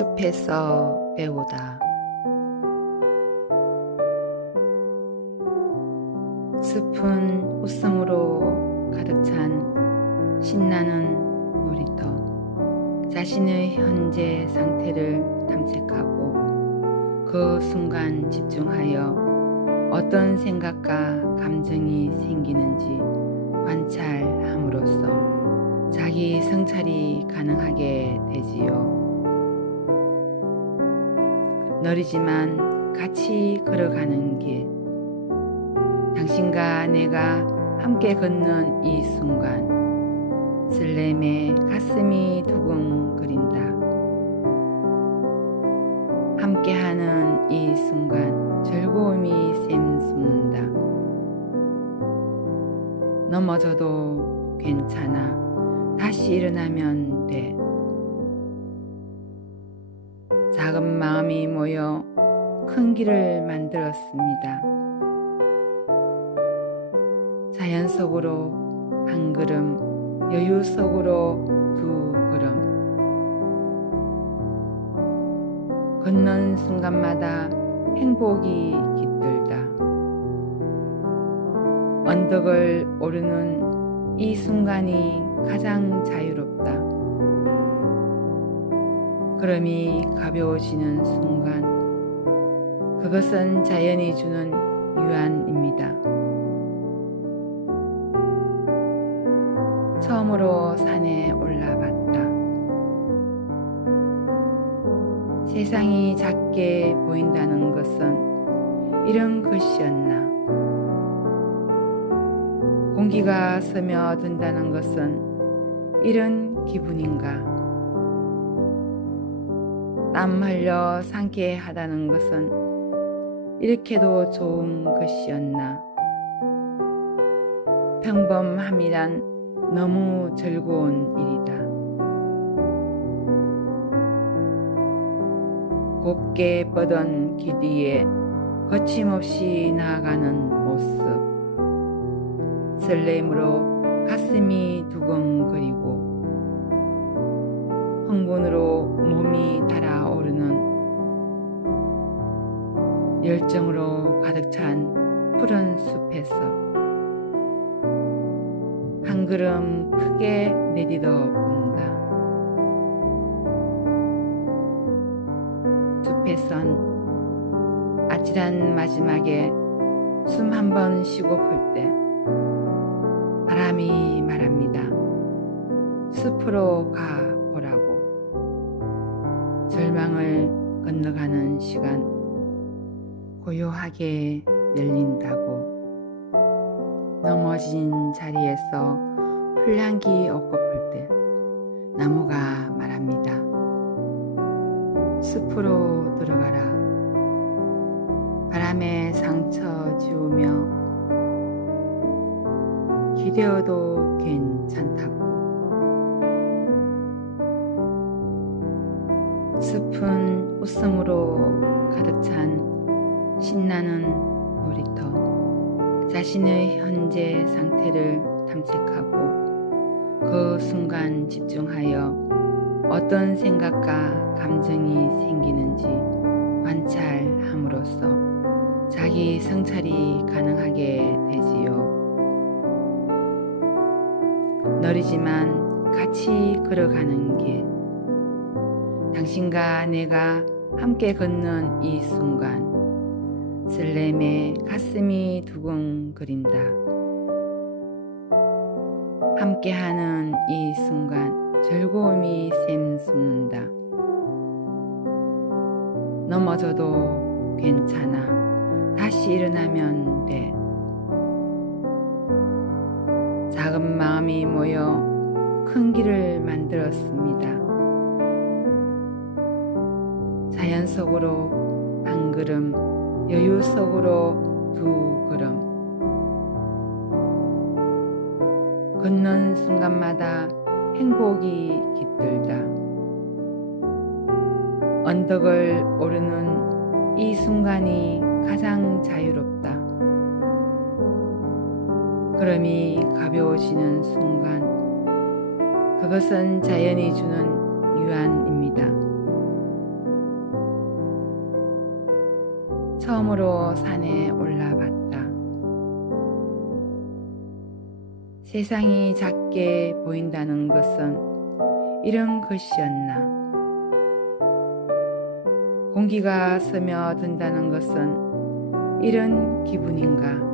숲에서 배우다. 숲은 웃음으로 가득 찬 신나는 놀이터. 자신의 현재 상태를 탐색하고 그 순간 집중하여 어떤 생각과 감정이 생기는지 관찰함으로써 자기 성찰이 가능하게 되지요. 느리지만 같이 걸어가는 길. 당신과 내가 함께 걷는 이 순간, 설렘에 가슴이 두근거린다. 함께하는 이 순간 즐거움이 샘솟는다. 넘어져도 괜찮아. 다시 일어나면 돼. 작은 마음이 모여 큰 길을 만들었습니다. 자연 속으로 한 걸음, 여유 속으로 두 걸음. 걷는 순간마다 행복이 깃들다. 언덕을 오르는 이 순간이 가장 자유롭다. 걸음이 가벼워지는 순간, 그것은 자연이 주는 유한입니다. 처음으로 산에 올라봤다. 세상이 작게 보인다는 것은 이런 것이었나. 공기가 스며든다는 것은 이런 기분인가. 땀 흘려 상쾌하다는 것은 이렇게도 좋은 것이었나. 평범함이란 너무 즐거운 일이다. 곱게 뻗은 길 위에 거침없이 나아가는 모습. 설렘으로 가슴이 두근거리고 흥분으로 몸이 달아오르는 열정으로 가득 찬 푸른 숲에서 한 걸음 크게 내딛어 본다. 숲에선 아찔한 마지막에 숨 한 번 쉬고 풀 때 바람이 말합니다. 숲으로 가보라고. 절망을 건너가는 시간 고요하게 열린다고. 넘어진 자리에서 풀향기 옷고 풀 때 나무가 말합니다. 숲으로 들어가라. 바람에 상처 지우며 기대어도 괜찮다고. 숲은 웃음으로 가득 찬 신나는 놀이터. 자신의 현재 상태를 탐색하고 그 순간 집중하여 어떤 생각과 감정이 생기는지 관찰함으로써 자기 성찰이 가능하게 되지요. 느리지만 같이 걸어가는 길. 당신과 내가 함께 걷는 이 순간, 설렘에 가슴이 두근거린다. 함께하는 이 순간 즐거움이 샘솟는다. 넘어져도 괜찮아. 다시 일어나면 돼. 작은 마음이 모여 큰 길을 만들었습니다. 자연 속으로 한 걸음, 여유 속으로 두 걸음. 걷는 순간마다 행복이 깃들다. 언덕을 오르는 이 순간이 가장 자유롭다. 걸음이 가벼워지는 순간, 그것은 자연이 주는 유한입니다. 처음으로 산에 올라봤다. 세상이 작게 보인다는 것은 이런 것이었나. 공기가 스며든다는 것은 이런 기분인가.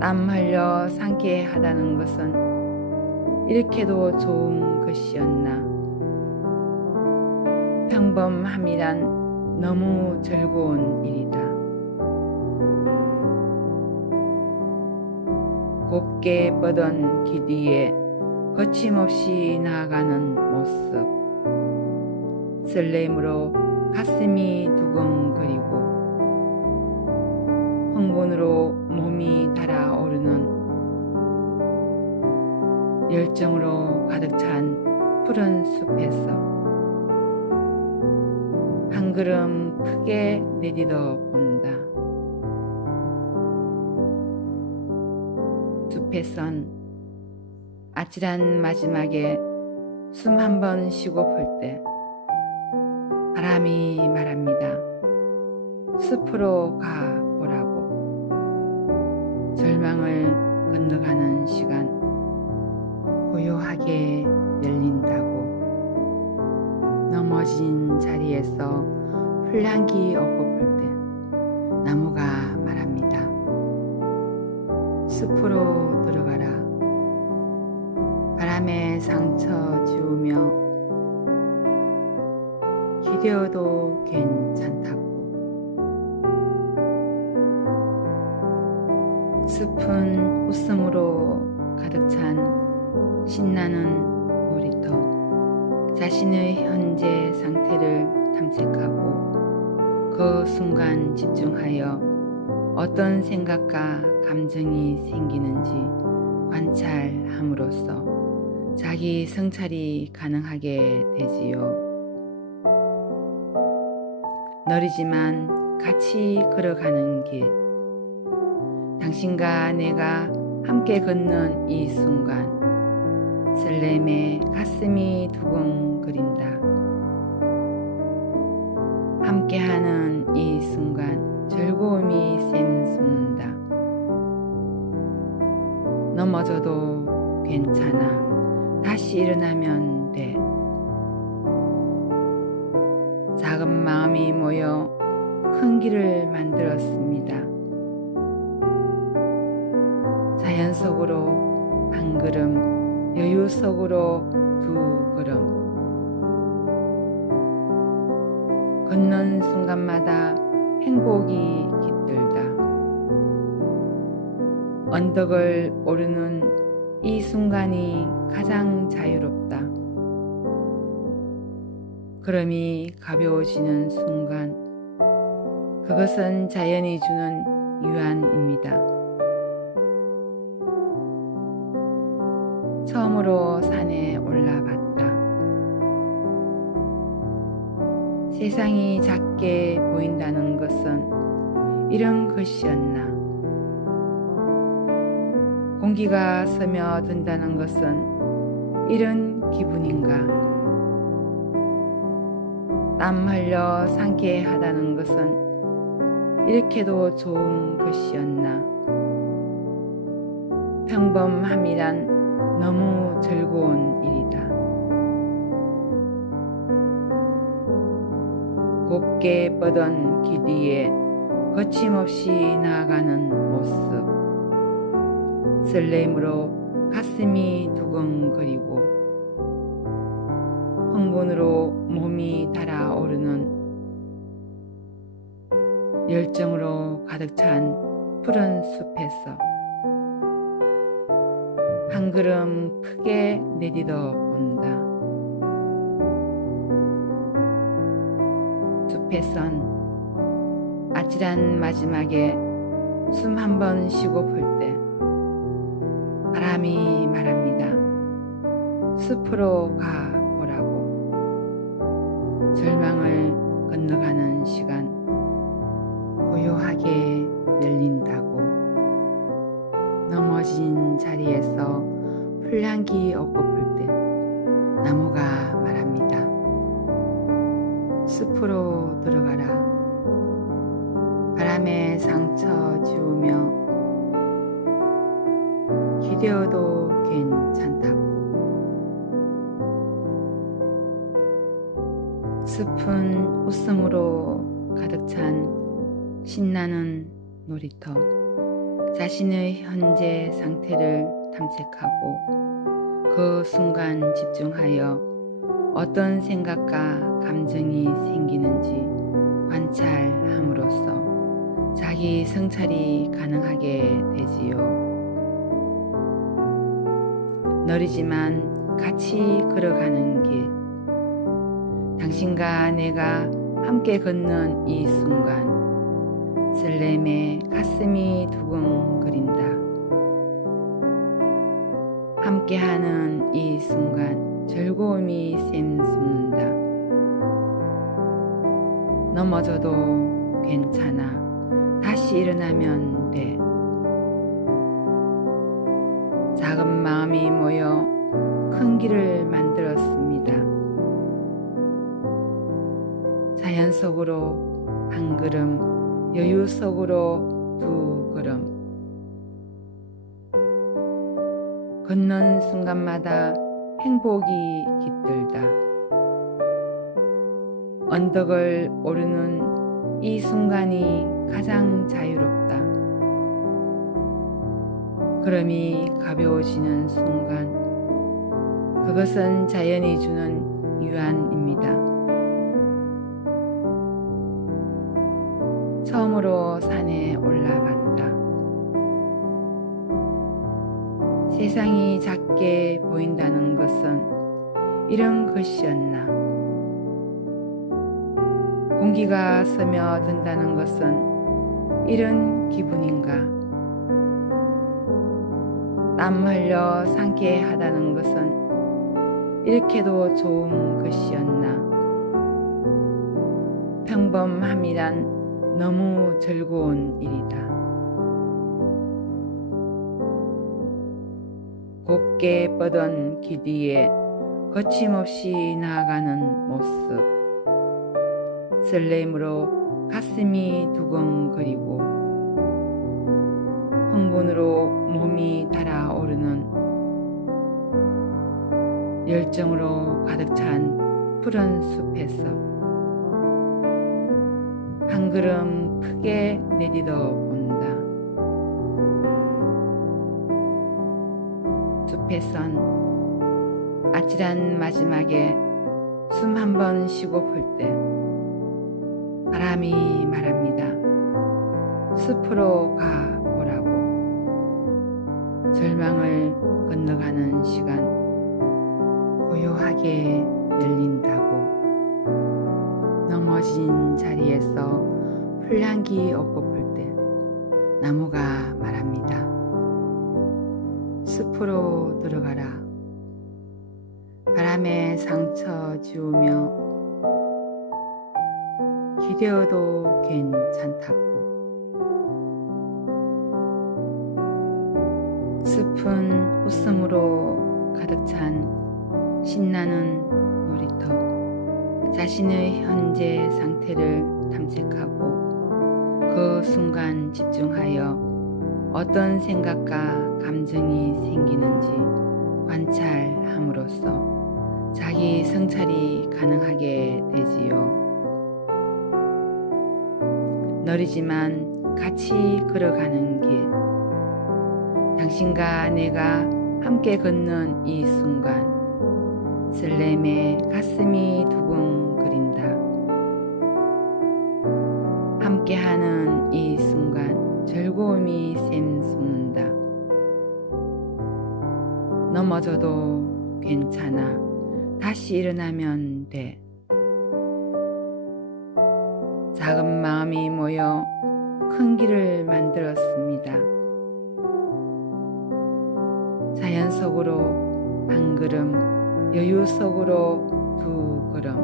땀 흘려 상쾌하다는 것은 이렇게도 좋은 것이었나. 평범함이란 너무 즐거운 일이다. 곱게 뻗은 길 뒤에 거침없이 나아가는 모습. 설렘으로 가슴이 두근거리고 흥분으로 몸이 달아오르는 열정으로 가득 찬 푸른 숲에서 한 걸음 크게 내딛어 본다. 숲에선 아찔한 마지막에 숨 한 번 쉬고 풀 때 바람이 말합니다. 숲으로 가보라고. 절망을 건너가는 시간 고요하게 열린다고. 넘어진 자리에서 풀향기 오고 풀 때 나무가 말합니다. 숲으로 들어가라. 바람에 상처 지우며 기대어도 괜찮다고. 숲은 웃음으로 가득 찬 신나는 놀이터. 자신의 현재 상태를 탐색하고 그 순간 집중하여 어떤 생각과 감정이 생기는지 관찰함으로써 자기 성찰이 가능하게 되지요. 느리지만 같이 걸어가는 길. 당신과 내가 함께 걷는 이 순간 설렘에 가슴이 두근거린다. 함께하는 이 순간 즐거움이 샘솟는다. 넘어져도 괜찮아. 다시 일어나면 돼. 작은 마음이 모여 큰 길을 만들었습니다. 자연 속으로 한 걸음, 여유 속으로 두 걸음. 걷는 순간마다 행복이 깃들다. 언덕을 오르는 이 순간이 가장 자유롭다. 걸음이 가벼워지는 순간, 그것은 자연이 주는 유한입니다. 처음으로 산에 올라봤다. 세상이 작게 보인다는 것은 이런 것이었나. 공기가 스며든다는 것은 이런 기분인가. 땀 흘려 상쾌하다는 것은 이렇게도 좋은 것이었나. 평범함이란 너무 즐거운 일이다. 곱게 뻗은 길 뒤에 거침없이 나아가는 모습. 설렘으로 가슴이 두근거리고 흥분으로 몸이 달아오르는 열정으로 가득 찬 푸른 숲에서 한 걸음 크게 내딛어 본다. 숲에선 아찔한 마지막에 숨 한 번 쉬고 풀 때 바람이 말합니다. 숲으로 가보라고. 절망을 건너가는 시간 고요하게 열린다고. 넘어진 자리에서 풀향기 오고 풀 때 나무가 말합니다. 숲으로 들어가라. 숲은 웃음으로 가득 찬 신나는 놀이터. 자신의 현재 상태를 탐색하고 그 순간 집중하여 어떤 생각과 감정이 생기는지 관찰함으로써 자기 성찰이 가능하게 되지요. 느리지만 같이 걸어가는 길. 당신과 내가 함께 걷는 이 순간 설렘에 가슴이 두근거린다. 함께하는 이 순간 즐거움이 샘솟는다. 넘어져도 괜찮아. 다시 일어나면 돼. 작은 마음이 모여 큰 길을 만들었습니다. 자연 속으로 한 걸음, 여유 속으로 두 걸음. 걷는 순간마다 행복이 깃들다. 언덕을 오르는 이 순간이 가장 자유롭다. 걸음이 가벼워지는 순간, 그것은 자연이 주는 유안입니다. 처음으로 산에 올라봤다. 세상이 작게 보인다는 것은 이런 것이었나. 공기가 스며든다는 것은 이런 기분인가. 땀 흘려 상쾌하다는 것은 이렇게도 좋은 것이었나. 평범함이란 너무 즐거운 일이다. 곱게 뻗은 길 위에 거침없이 나아가는 모습. 설렘으로 가슴이 두근거리고 흥분으로 몸이 달아오르는 열정으로 가득 찬 푸른 숲에서 한 걸음 크게 내딛어 본다. 숲에선 아찔한 마지막에 숨 한 번 쉬고 볼 때 바람이 말합니다. 숲으로 가보라고. 절망을 건너가는 시간 고요하게 열린다고. 넘어진 자리에서 풀향기 얻고 볼 때 나무가 말합니다. 숲으로 들어가라. 바람에 상처 지우며 기대어도 괜찮다고. 숲은 웃음으로 가득 찬 신나는 놀이터. 자신의 현재 상태를 탐색하고 그 순간 집중하여 어떤 생각과 감정이 생기는지 관찰함으로써 자기 성찰이 가능하게 되지요. 느리지만 같이 걸어가는 길. 당신과 내가 함께 걷는 이 순간 설렘에 가슴이 두근거린다. 함께하는 이 순간 즐거움이 샘솟는다. 넘어져도 괜찮아. 다시 일어나면 돼. 작은 마음이 모여 큰 길을 만들었습니다. 자연 속으로 한 걸음, 여유 속으로 두 걸음.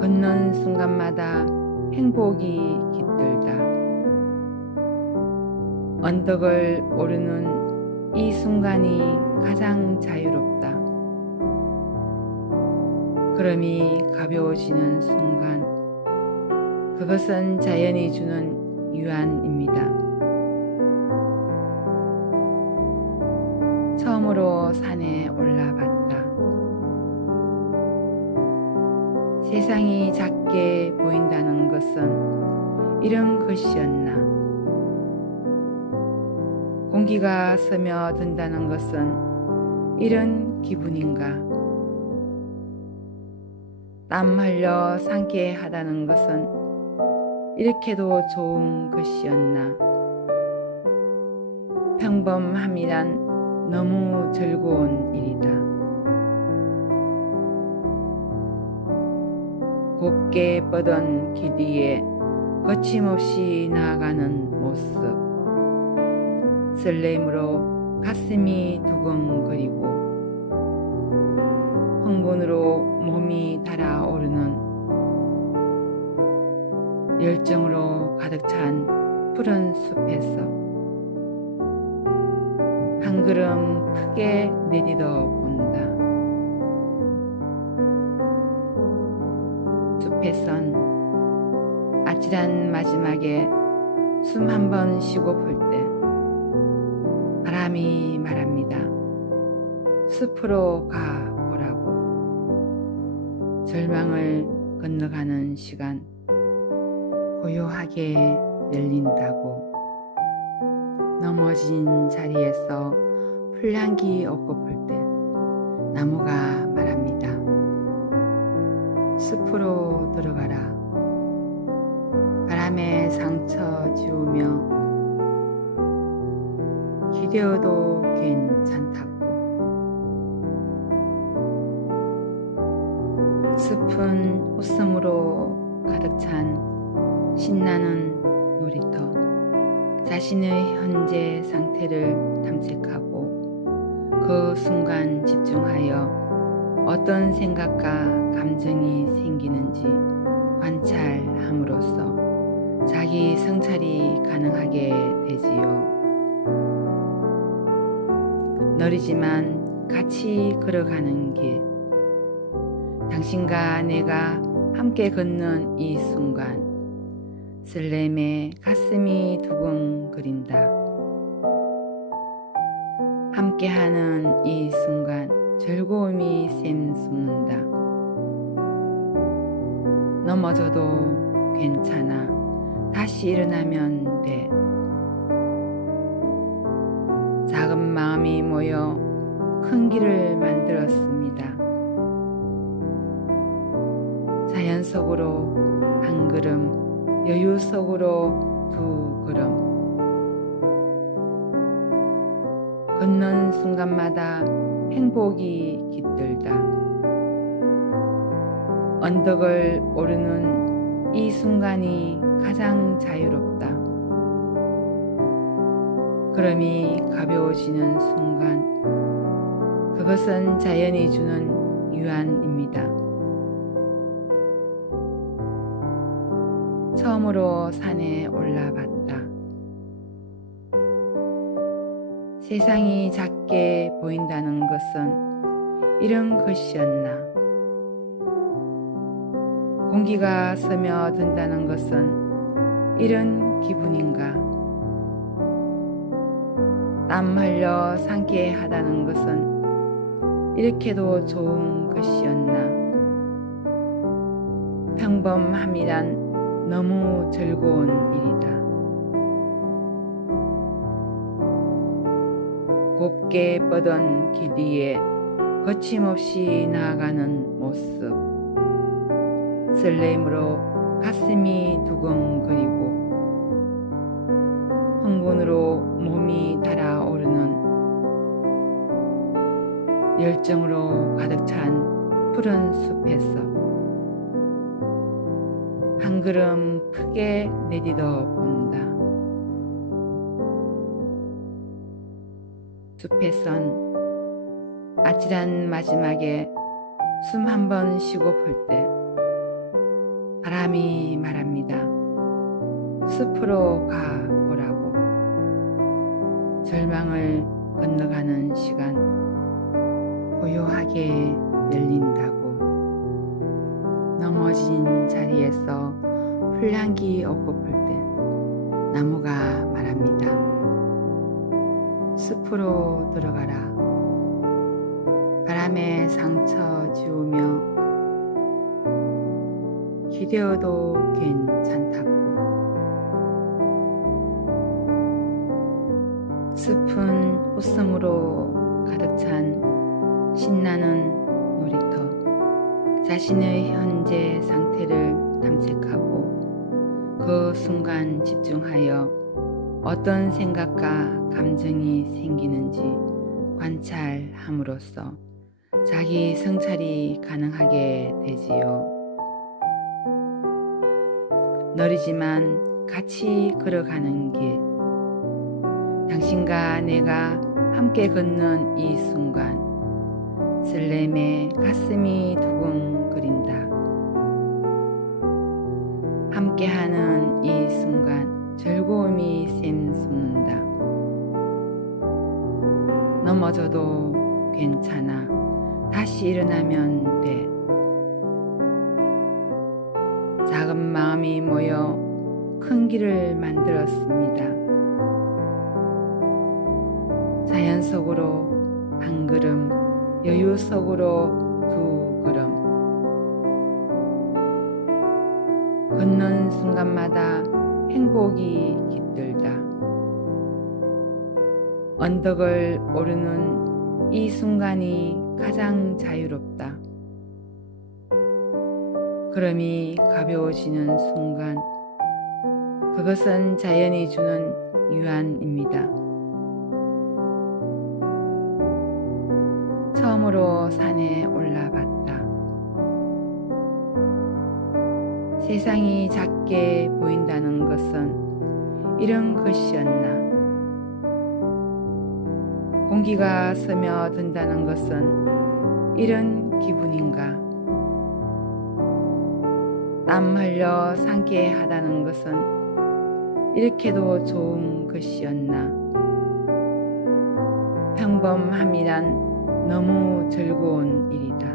걷는 순간마다 행복이 깃들다. 언덕을 오르는 이 순간이 가장 자유롭다. 걸음이 가벼워지는 순간, 그것은 자연이 주는 유안입니다. 처음으로 산에 올라봤다. 세상이 작게 보인다는 것은 이런 것이었나. 공기가 스며든다는 것은 이런 기분인가. 땀 흘려 상쾌하다는 것은 이렇게도 좋은 것이었나. 평범함이란 너무 즐거운 일이다. 곱게 뻗은 길 뒤에 거침없이 나아가는 모습. 설렘으로 가슴이 두근거리고 흥분으로 몸이 달아오르는 열정으로 가득 찬 푸른 숲에서 한 걸음 크게 내딛어 본다. 숲에선 아찔한 마지막에 숨 한 번 쉬고 볼 때 바람이 말합니다. 숲으로 가보라고. 절망을 건너가는 시간 고요하게 열린다고. 넘어진 자리에서 풀향기 얻고 볼 때 나무가 말합니다. 숲으로 들어가라. 바람에 상처 지우며 기대어도 괜찮다고. 숲은 웃음으로 가득 찬 신나는 놀이터. 자신의 현재 상태를 탐색하고 그 순간 집중하여 어떤 생각과 감정이 생기는지 관찰함으로써 자기 성찰이 가능하게 되지요. 느리지만 같이 걸어가는 길. 당신과 내가 함께 걷는 이 순간 설렘에 가슴이 두근거린다. 함께하는 이 순간 즐거움이 샘솟는다. 넘어져도 괜찮아. 다시 일어나면 돼. 작은 마음이 모여 큰 길을 만들었습니다. 자연 속으로 한 걸음, 여유 속으로 두 걸음. 걷는 순간마다 행복이 깃들다. 언덕을 오르는 이 순간이 가장 자유롭다. 걸음이 가벼워지는 순간, 그것은 자연이 주는 유한입니다. 처음으로 산에 올라봤다. 세상이 작게 보인다는 것은 이런 것이었나. 공기가 스며든다는 것은 이런 기분인가. 땀 흘려 상쾌하다는 것은 이렇게도 좋은 것이었나. 평범함이란 너무 즐거운 일이다. 곱게 뻗은 길 뒤에 거침없이 나아가는 모습. 설렘으로 가슴이 두근거리고 흥분으로 몸이 달아오르는 열정으로 가득 찬 푸른 숲에서 한 걸음 크게 내딛어 본다. 숲에선 아찔한 마지막에 숨 한 번 쉬고 볼 때 바람이 말합니다. 숲으로 가보라고. 절망을 건너가는 시간 고요하게 열린다고. 넘어진 자리에서 풀향기 얻고 볼 때 나무가 말합니다. 숲으로 들어가라. 바람에 상처 지우며 기대어도 괜찮다고. 숲은 웃음으로 가득 찬 신나는 놀이터. 자신의 현재 상태를 탐색하고 그 순간 집중하여 어떤 생각과 감정이 생기는지 관찰함으로써 자기 성찰이 가능하게 되지요. 느리지만 같이 걸어가는 길. 당신과 내가 함께 걷는 이 순간 설렘에 가슴이 두근거린다. 함께하는 이 순간 즐거움이 샘솟는다. 넘어져도 괜찮아. 다시 일어나면 돼. 작은 마음이 모여 큰 길을 만들었습니다. 자연 속으로 한 걸음, 여유 속으로 두 걸음. 걷는 순간마다 행복이 깃들다. 언덕을 오르는 이 순간이 가장 자유롭다. 걸음이 가벼워지는 순간, 그것은 자연이 주는 유한입니다. 처음으로 산에 올라봤다. 세상이 작게 보인다는 것은 이런 것이었나. 공기가 스며든다는 것은 이런 기분인가. 땀 흘려 상쾌하다는 것은 이렇게도 좋은 것이었나. 평범함이란 너무 즐거운 일이다.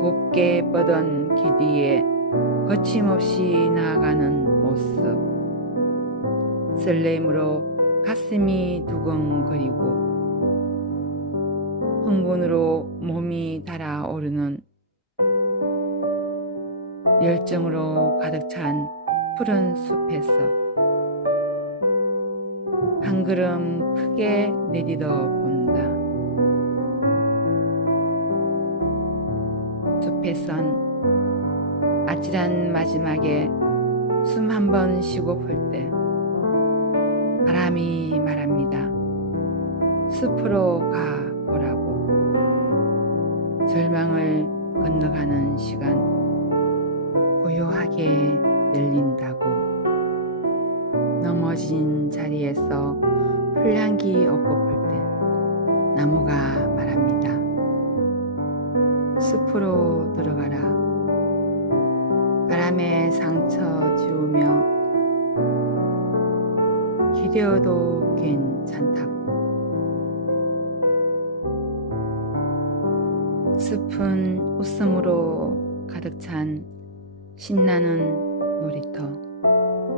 곱게 뻗은 길 뒤에 거침없이 나아가는 모습. 설렘으로 가슴이 두근거리고 흥분으로 몸이 달아오르는 열정으로 가득 찬 푸른 숲에서 한 걸음 크게 내딛어 본다. 숲에선 아찔한 마지막에 숨 한 번 쉬고 풀 때 바람이 말합니다. 숲으로 가보라고. 절망을 건너가는 시간 고요하게 열린다고. 넘어진 자리에서 풀향기 옷고 풀 때 나무가 말합니다. 숲으로 들어가라. 바람에 상처 지우며 기대어도 괜찮다고. 숲은 웃음으로 가득 찬 신나는 놀이터.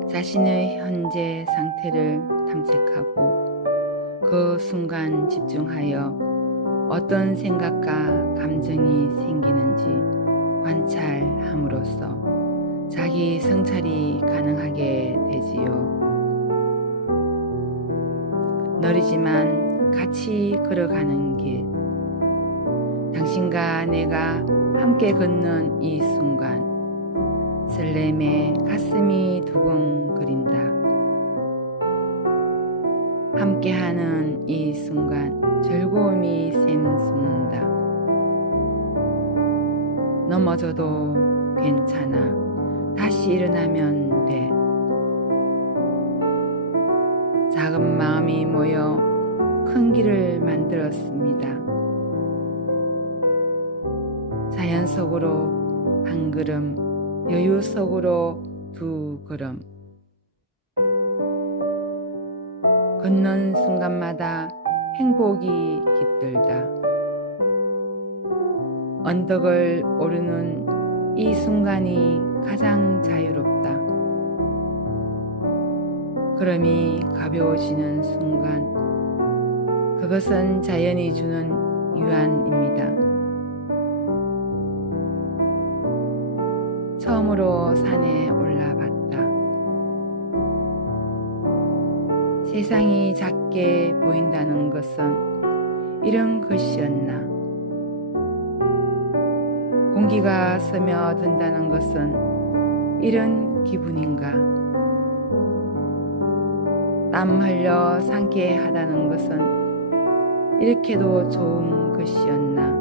자신의 현재 상태를 탐색하고 그 순간 집중하여 어떤 생각과 감정이 생기는지 관찰함으로써 자기 성찰이 가능하게 되지요. 느리지만 같이 걸어가는 길. 당신과 내가 함께 걷는 이 순간 설렘에 가슴이 두근거린다. 함께하는 이 순간 즐거움이 샘솟는다. 넘어져도 괜찮아. 다시 일어나면 돼. 작은 마음이 모여 큰 길을 만들었습니다. 자연 속으로 한 걸음, 여유 속으로 두 걸음. 걷는 순간마다 행복이 깃들다. 언덕을 오르는 이 순간이 가장 자유롭다. 걸음이 가벼워지는 순간, 그것은 자연이 주는 유한입니다. 처음으로 산에 올라봤다. 세상이 작게 보인다는 것은 이런 것이었나? 공기가 스며든다는 것은 이런 기분인가? 땀 흘려 상쾌하다는 것은 이렇게도 좋은 것이었나?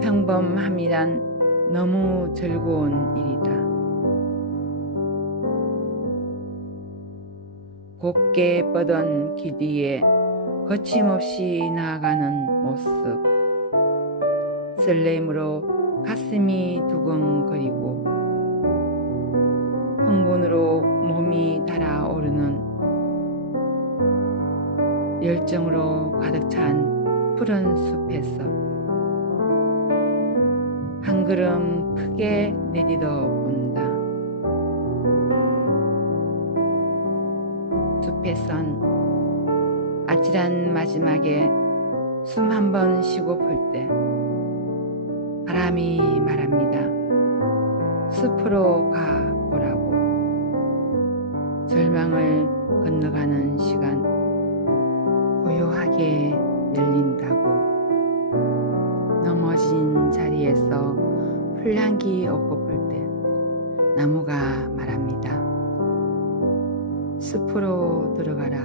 평범함이란 너무 즐거운 일이다. 곱게 뻗은 길 뒤에 거침없이 나아가는 모습, 설렘으로 가슴이 두근거리고 흥분으로 몸이 달아오르는 열정으로 가득 찬 푸른 숲에서 한 걸음 크게 내딛어 본다. 숲에선 아찔한 마지막에 숨 한 번 쉬고 풀 때 바람이 말합니다. 숲으로 가보라고. 절망을 건너가는 시간 고요하게 열린다고. 넘어진 자리에서 풀향기 얻고 풀 때 나무가 말합니다. 숲으로 들어가라.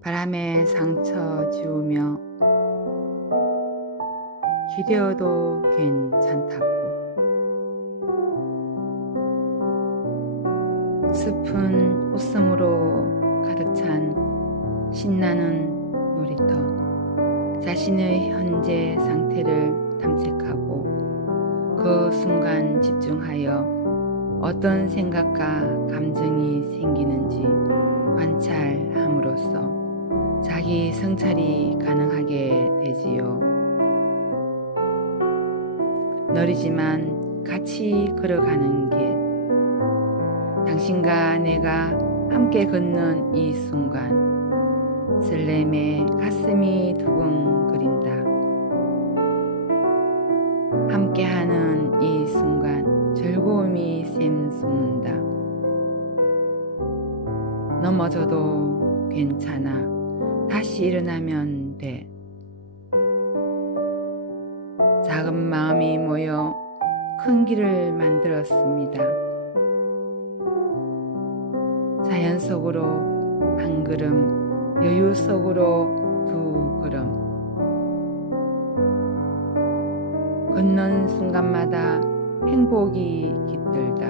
바람에 상처 지우며 기대어도 괜찮다고. 숲은 웃음으로 가득 찬 신나는 놀이터. 자신의 현재 상태를 탐색하고 그 순간 집중하여 어떤 생각과 감정이 생기는지 관찰함으로써 자기 성찰이 가능하게 되지요. 느리지만 같이 걸어가는 길. 당신과 내가 함께 걷는 이 순간 설렘에 가슴이 두근거린다. 함께하는 이 순간 즐거움이 샘솟는다. 넘어져도 괜찮아. 다시 일어나면 돼. 작은 마음이 모여 큰 길을 만들었습니다. 자연 속으로 한 걸음, 여유 속으로 두 걸음. 걷는 순간마다 행복이 깃들다.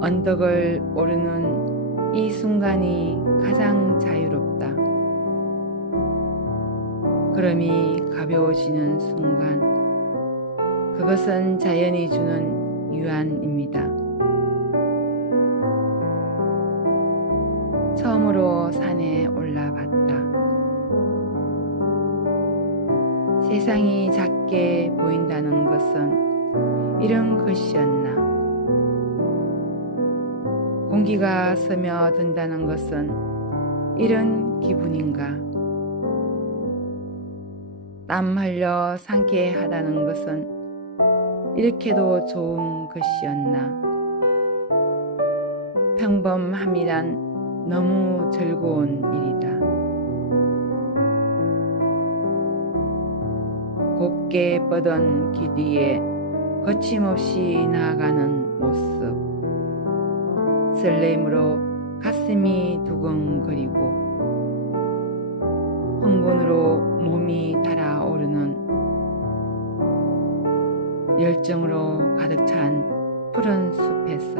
언덕을 오르는 이 순간이 가장 자유롭다. 걸음이 가벼워지는 순간, 그것은 자연이 주는 유한입니다. 처음으로 산에 올라봤다. 세상이 작게 보인다는 것은 이런 것이었나? 공기가 스며든다는 것은 이런 기분인가? 땀 흘려 상쾌하다는 것은 이렇게도 좋은 것이었나? 평범함이란 너무 즐거운 일이다. 곱게 뻗은 길 뒤에 거침없이 나아가는 모습, 설렘으로 가슴이 두근거리고 흥분으로 몸이 달아오르는 열정으로 가득 찬 푸른 숲에서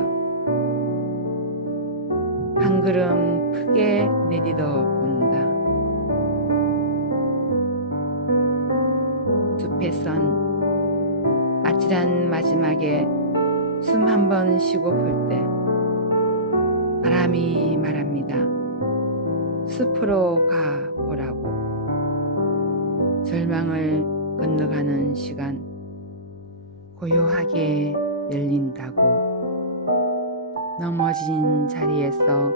한 걸음 크게 내딛어 본다. 숲에선 아찔한 마지막에 숨 한 번 쉬고 풀 때 바람이 말합니다. 숲으로 가보라고. 절망을 건너가는 시간 고요하게 열린다고. 넘어진 자리에서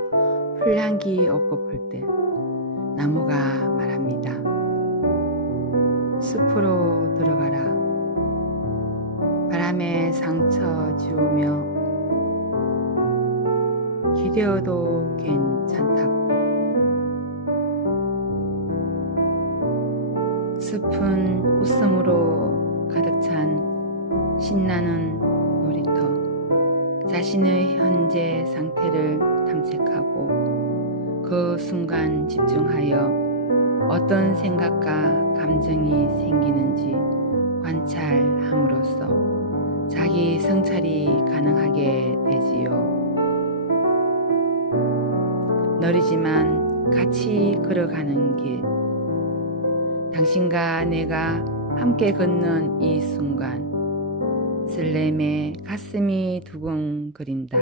풀향기 얻고 풀 때 나무가 말합니다. 숲으로 들어가라. 바람에 상처 지우며 기대어도 괜찮다고. 숲은 웃음으로 가득 찬 신나는 놀이터. 자신의 현재 상태를 탐색하고 그 순간 집중하여 어떤 생각과 감정이 생기는지 관찰함으로써 자기 성찰이 가능하게 되지요. 느리지만 같이 걸어가는 길. 당신과 내가 함께 걷는 이 순간 설렘에 가슴이 두근거린다.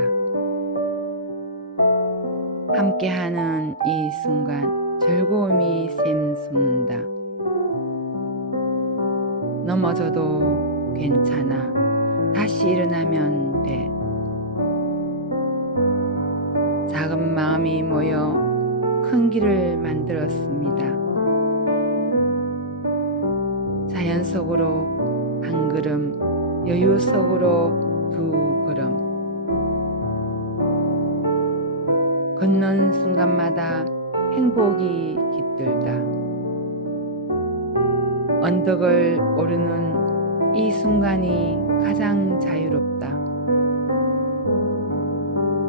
함께하는 이 순간 즐거움이 샘솟는다. 넘어져도 괜찮아. 다시 일어나면 돼. 작은 마음이 모여 큰 길을 만들었습니다. 자연 속으로 한 걸음, 여유 속으로 두 걸음. 걷는 순간마다 행복이 깃들다. 언덕을 오르는 이 순간이 가장 자유롭다.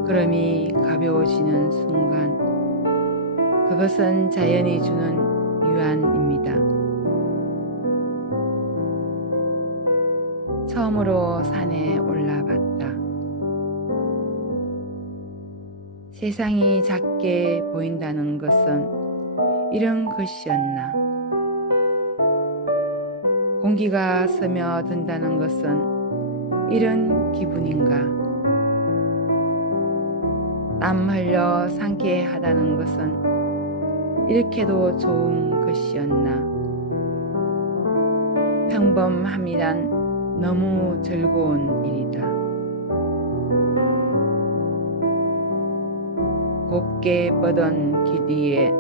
걸음이 가벼워지는 순간, 그것은 자연이 주는 유한입니다. 처음으로 산에 올라봤다. 세상이 작게 보인다는 것은 이런 것이었나. 공기가 스며든다는 것은 이런 기분인가. 땀 흘려 상쾌하다는 것은 이렇게도 좋은 것이었나. 평범함이란 너무 즐거운 일이다. 곱게 뻗은 길 위에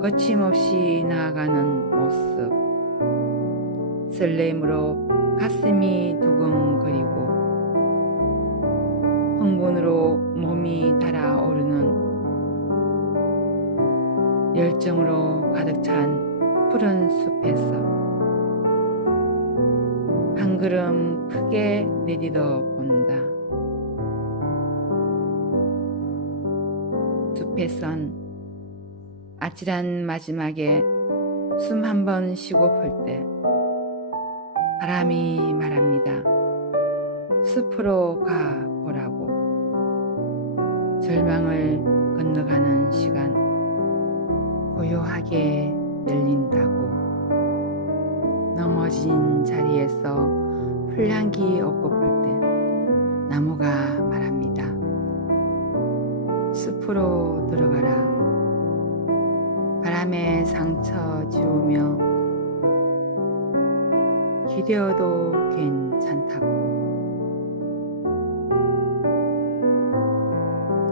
거침없이 나아가는 모습. 설렘으로 가슴이 두근거리고 흥분으로 몸이 달아오르는 열정으로 가득 찬 푸른 숲에서 한 걸음 크게 내딛어 본다. 숲에선 아찔한 마지막에 숨 한 번 쉬고 풀 때 바람이 말합니다. 숲으로 가 보라고. 절망을 건너가는 시간 고요하게 열린다고. 넘어진 자리에서 풀향기 얻고 볼 때 나무가 말합니다. 숲으로 들어가라. 바람에 상처 지우며 기대어도 괜찮다고.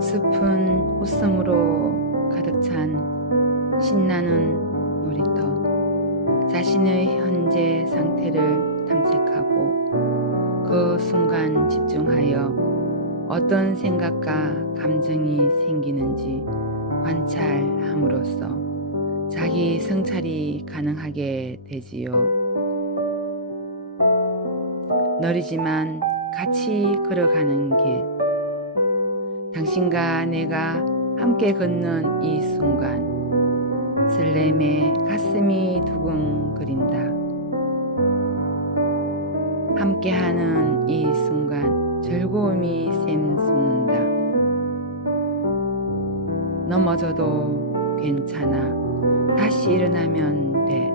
숲은 웃음으로 가득 찬 신나는 놀이터. 자신의 현재 상태를 탐색하고 그 순간 집중하여 어떤 생각과 감정이 생기는지 관찰함으로써 자기 성찰이 가능하게 되지요. 느리지만 같이 걸어가는 길. 당신과 내가 함께 걷는 이 순간 설렘에 가슴이 두근거린다. 함께하는 이 순간 즐거움이 샘솟는다. 넘어져도 괜찮아. 다시 일어나면 돼.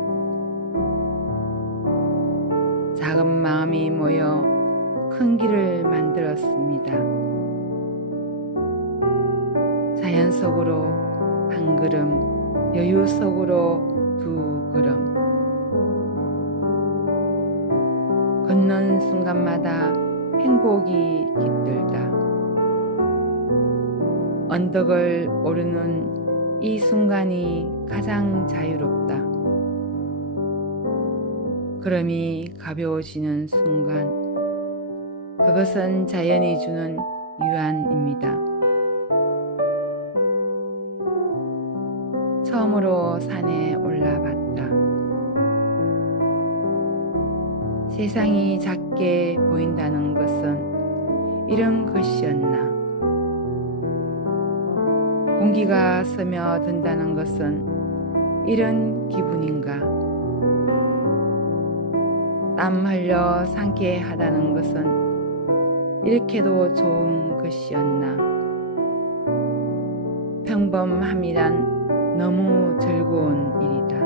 작은 마음이 모여 큰 길을 만들었습니다. 자연 속으로 한 걸음, 여유 속으로 두 걸음. 걷는 순간마다 행복이 깃들다. 언덕을 오르는 이 순간이 가장 자유롭다. 걸음이 가벼워지는 순간 그것은 자연이 주는 유한입니다. 처음으로 산에 올라봤다. 세상이 작게 보인다는 것은 이런 것이었나? 공기가 스며든다는 것은 이런 기분인가? 땀 흘려 상쾌하다는 것은 이렇게도 좋은 것이었나? 평범함이란 너무 즐거운 일이다.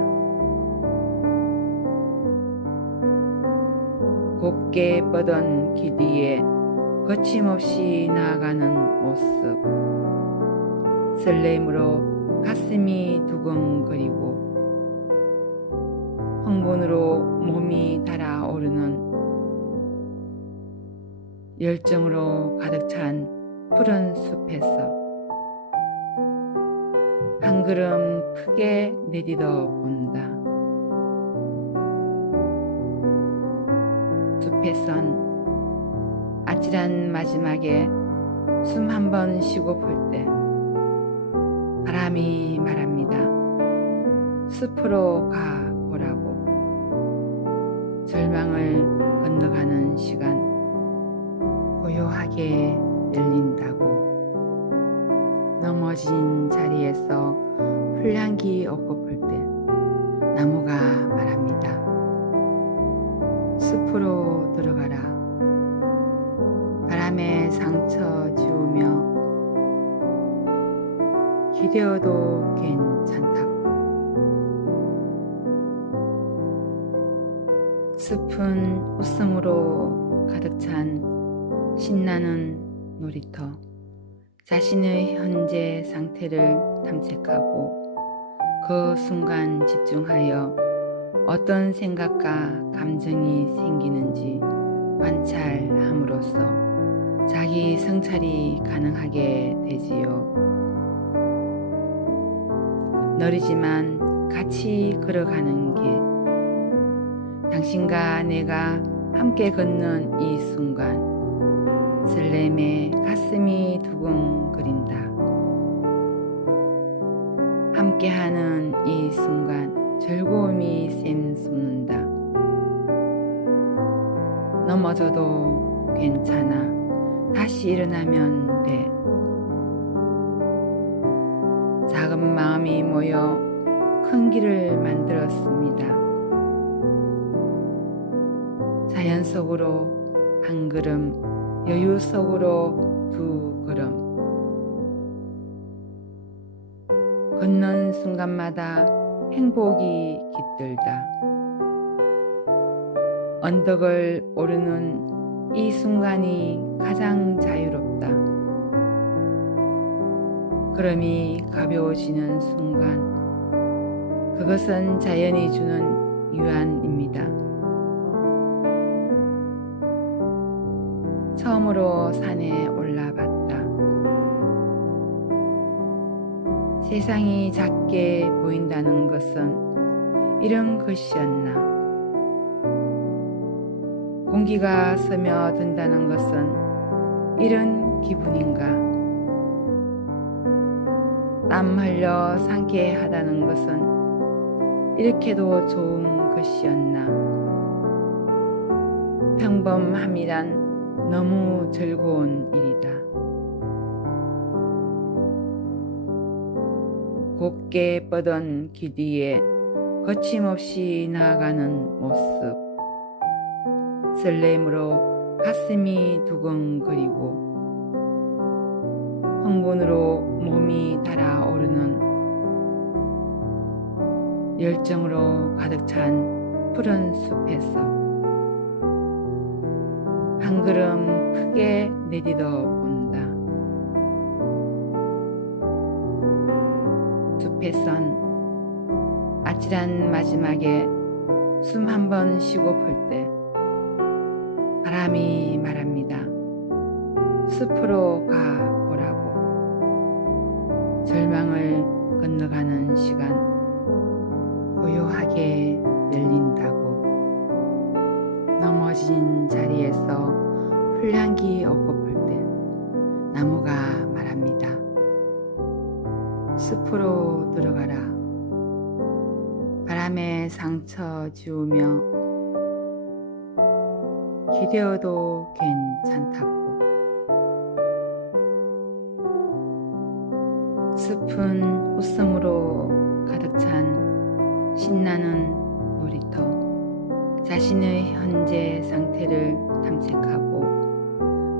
곱게 뻗은 길 뒤에 거침없이 나아가는 모습, 설렘으로 가슴이 두근거리고 흥분으로 몸이 달아오르는 열정으로 가득 찬 푸른 숲에서 한 걸음 크게 내딛어 본다. 숲에선 아찔한 마지막에 숨 한 번 쉬고 볼 때 바람이 말합니다. 숲으로 가보라고. 절망을 건너가는 시간 고요하게 열린다고. 넘어진 자리에서 풀향기 얻고 볼 때 나무가 말합니다. 숲으로 들어가라. 바람에 상처 지우며 기대어도 괜찮다고. 숲은 웃음으로 가득 찬 신나는 놀이터. 자신의 현재 상태를 탐색하고 그 순간 집중하여 어떤 생각과 감정이 생기는지 관찰함으로써 자기 성찰이 가능하게 되지요. 느리지만 같이 걸어가는 길. 당신과 내가 함께 걷는 이 순간 설렘에 가슴이 두근거린다. 함께하는 이 순간 즐거움이 샘솟는다. 넘어져도 괜찮아. 다시 일어나면 돼. 작은 마음이 모여 큰 길을 만들었습니다. 자연 속으로 한 걸음, 여유 속으로 두 걸음. 걷는 순간마다 행복이 깃들다. 언덕을 오르는 이 순간이 가장 자유롭다. 걸음이 가벼워지는 순간, 그것은 자연이 주는 유한입니다. 처음으로 산에 올라봤다. 세상이 작게 보인다는 것은 이런 것이었나? 공기가 스며든다는 것은 이런 기분인가? 땀 흘려 상쾌하다는 것은 이렇게도 좋은 것이었나? 평범함이란 너무 즐거운 일이다. 곱게 뻗은 길 뒤에 거침없이 나아가는 모습, 설렘으로 가슴이 두근거리고 흥분으로 몸이 달아오르는 열정으로 가득 찬 푸른 숲에서 한 걸음 크게 내딛어 본다. 숲에선 아찔한 마지막에 숨 한 번 쉬고 볼 때 바람이 말합니다. 숲으로 가보라고. 절망을 건너가는 시간 고요하게 열린다고. 넘어진 자리에서 풀향기 엇고 볼 때 나무가 말합니다. 숲으로 들어가라. 바람에 상처 지우며 기대어도 괜찮다고. 숲은 웃음으로 가득 찬 신나는 놀이터. 자신의 현재 상태를 탐색하고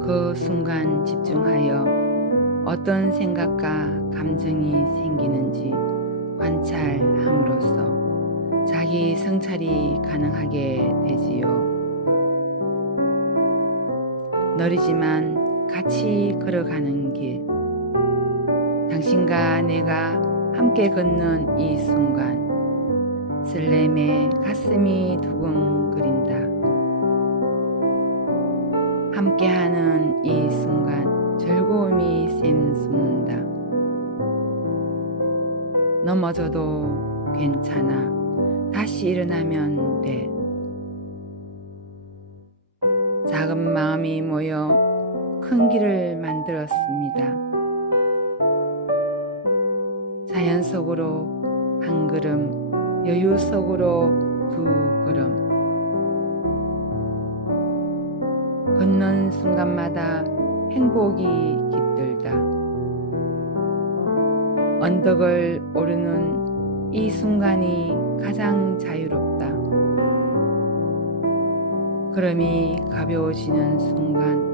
그 순간 집중하여 어떤 생각과 감정이 생기는지 관찰함으로써 자기 성찰이 가능하게 되지요. 느리지만 같이 걸어가는 길. 당신과 내가 함께 걷는 이 순간 설렘에 가슴이 두근거린다. 함께하는 이 순간 즐거움이 샘솟는다. 넘어져도 괜찮아. 다시 일어나면 돼. 작은 마음이 모여 큰 길을 만들었습니다. 자연 속으로 한 걸음, 여유 속으로 두 걸음. 걷는 순간마다 행복이 깃들다. 언덕을 오르는 이 순간이 가장 자유롭다. 걸음이 가벼워지는 순간,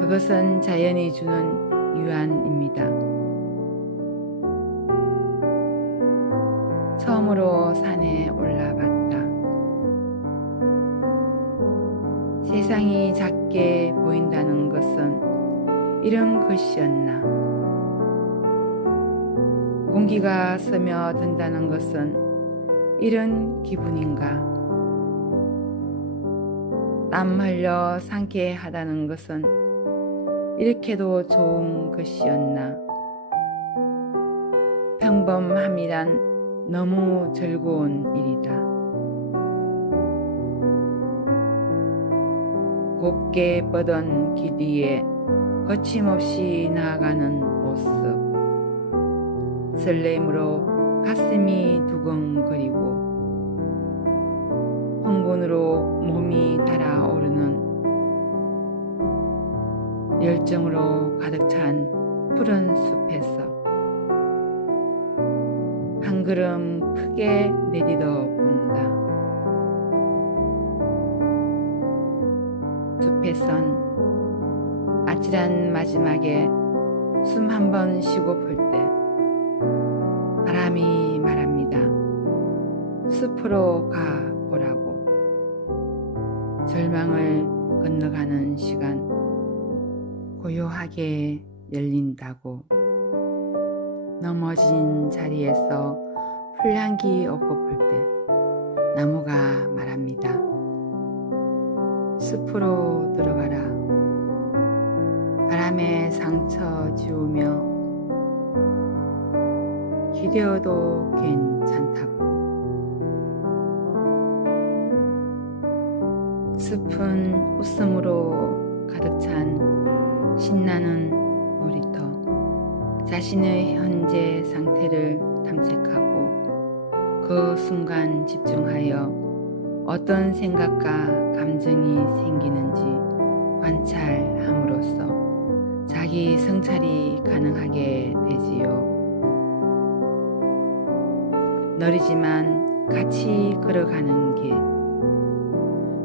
그것은 자연이 주는 유안입니다. 처음으로 산에 올라봤다. 세상이 작게 보인다는 것은 이런 것이었나. 공기가 스며든다는 것은 이런 기분인가. 땀 흘려 상쾌하다는 것은 이렇게도 좋은 것이었나. 평범함이란 너무 즐거운 일이다. 곱게 뻗은 길 위에 거침없이 나아가는 모습. 설렘으로 가슴이 두근거리고 흥분으로 몸이 달아오르는 열정으로 가득 찬 푸른 숲에서 한 걸음 크게 내딛어 본다. 숲에선 아찔한 마지막에 숨 한 번 쉬고 볼 때 바람이 말합니다. 숲으로 가보라고. 절망을 건너가는 시간 고요하게 열린다고. 넘어진 자리에서 풀향기 엇고 볼 때 나무가 말합니다. 숲으로 들어가라. 바람에 상처 지우며 기대어도 괜찮다고. 숲은 웃음으로 가득 찬 신나는 놀이터. 자신의 현재 상태를 탐색하고 그 순간 집중하여 어떤 생각과 감정이 생기는지 관찰함으로써 자기 성찰이 가능하게 되지요. 느리지만 같이 걸어가는 길.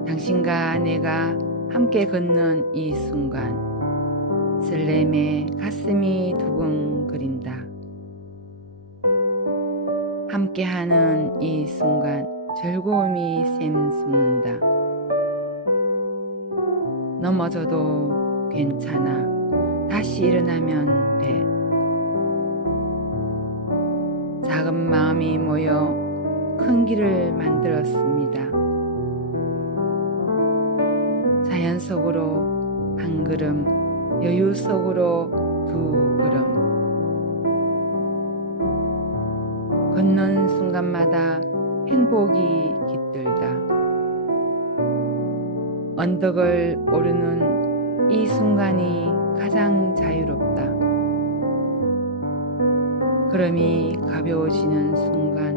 당신과 내가 함께 걷는 이 순간 설렘에 가슴이 두근거린다. 함께하는 이 순간 즐거움이 샘솟는다. 넘어져도 괜찮아. 다시 일어나면 돼. 작은 마음이 모여 큰 길을 만들었습니다. 자연 속으로 한 걸음, 여유 속으로 두 걸음. 걷는 순간마다 행복이 깃들다. 언덕을 오르는 이 순간이 가장 자유롭다. 걸음이 가벼워지는 순간,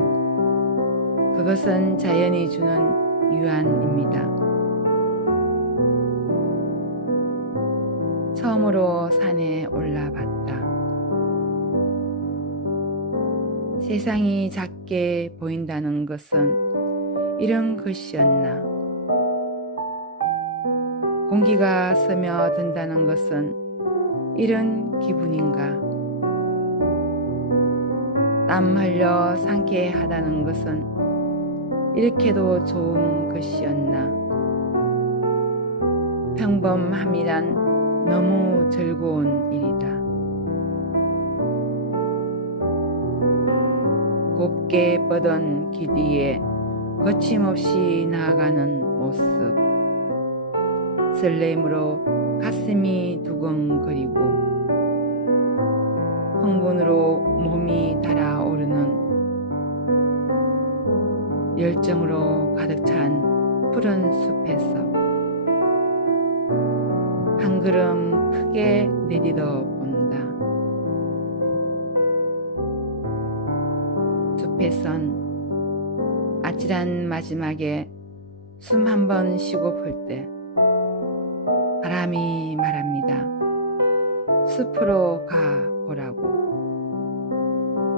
그것은 자연이 주는 유안입니다. 처음으로 산에 올라봤다. 세상이 작게 보인다는 것은 이런 것이었나. 공기가 스며든다는 것은 이런 기분인가. 땀 흘려 상쾌하다는 것은 이렇게도 좋은 것이었나. 평범함이란 너무 즐거운 일이다. 곱게 뻗은 길 뒤에 거침없이 나아가는 모습, 설렘으로 가슴이 두근거리고 흥분으로 몸이 달아오르는 열정으로 가득 찬 푸른 숲에서 한 걸음 크게 내딛어 본다. 숲에선 아찔한 마지막에 숨 한 번 쉬고 풀 때 바람이 말합니다. 숲으로 가 보라고.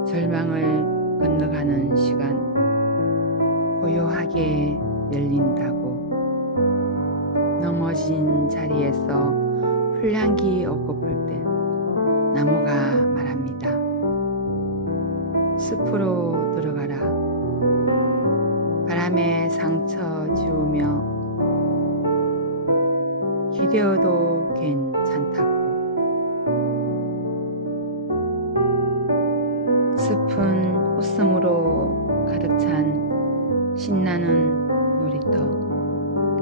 절망을 건너가는 시간 고요하게 열린다고. 넘어진 자리에서 풀향기 얻고 풀 때 나무가 말합니다. 숲으로 들어가라. 바람에 상처 지우며 기대어도 괜찮다고. 숲은 웃음으로 가득 찬 신나는 놀이터.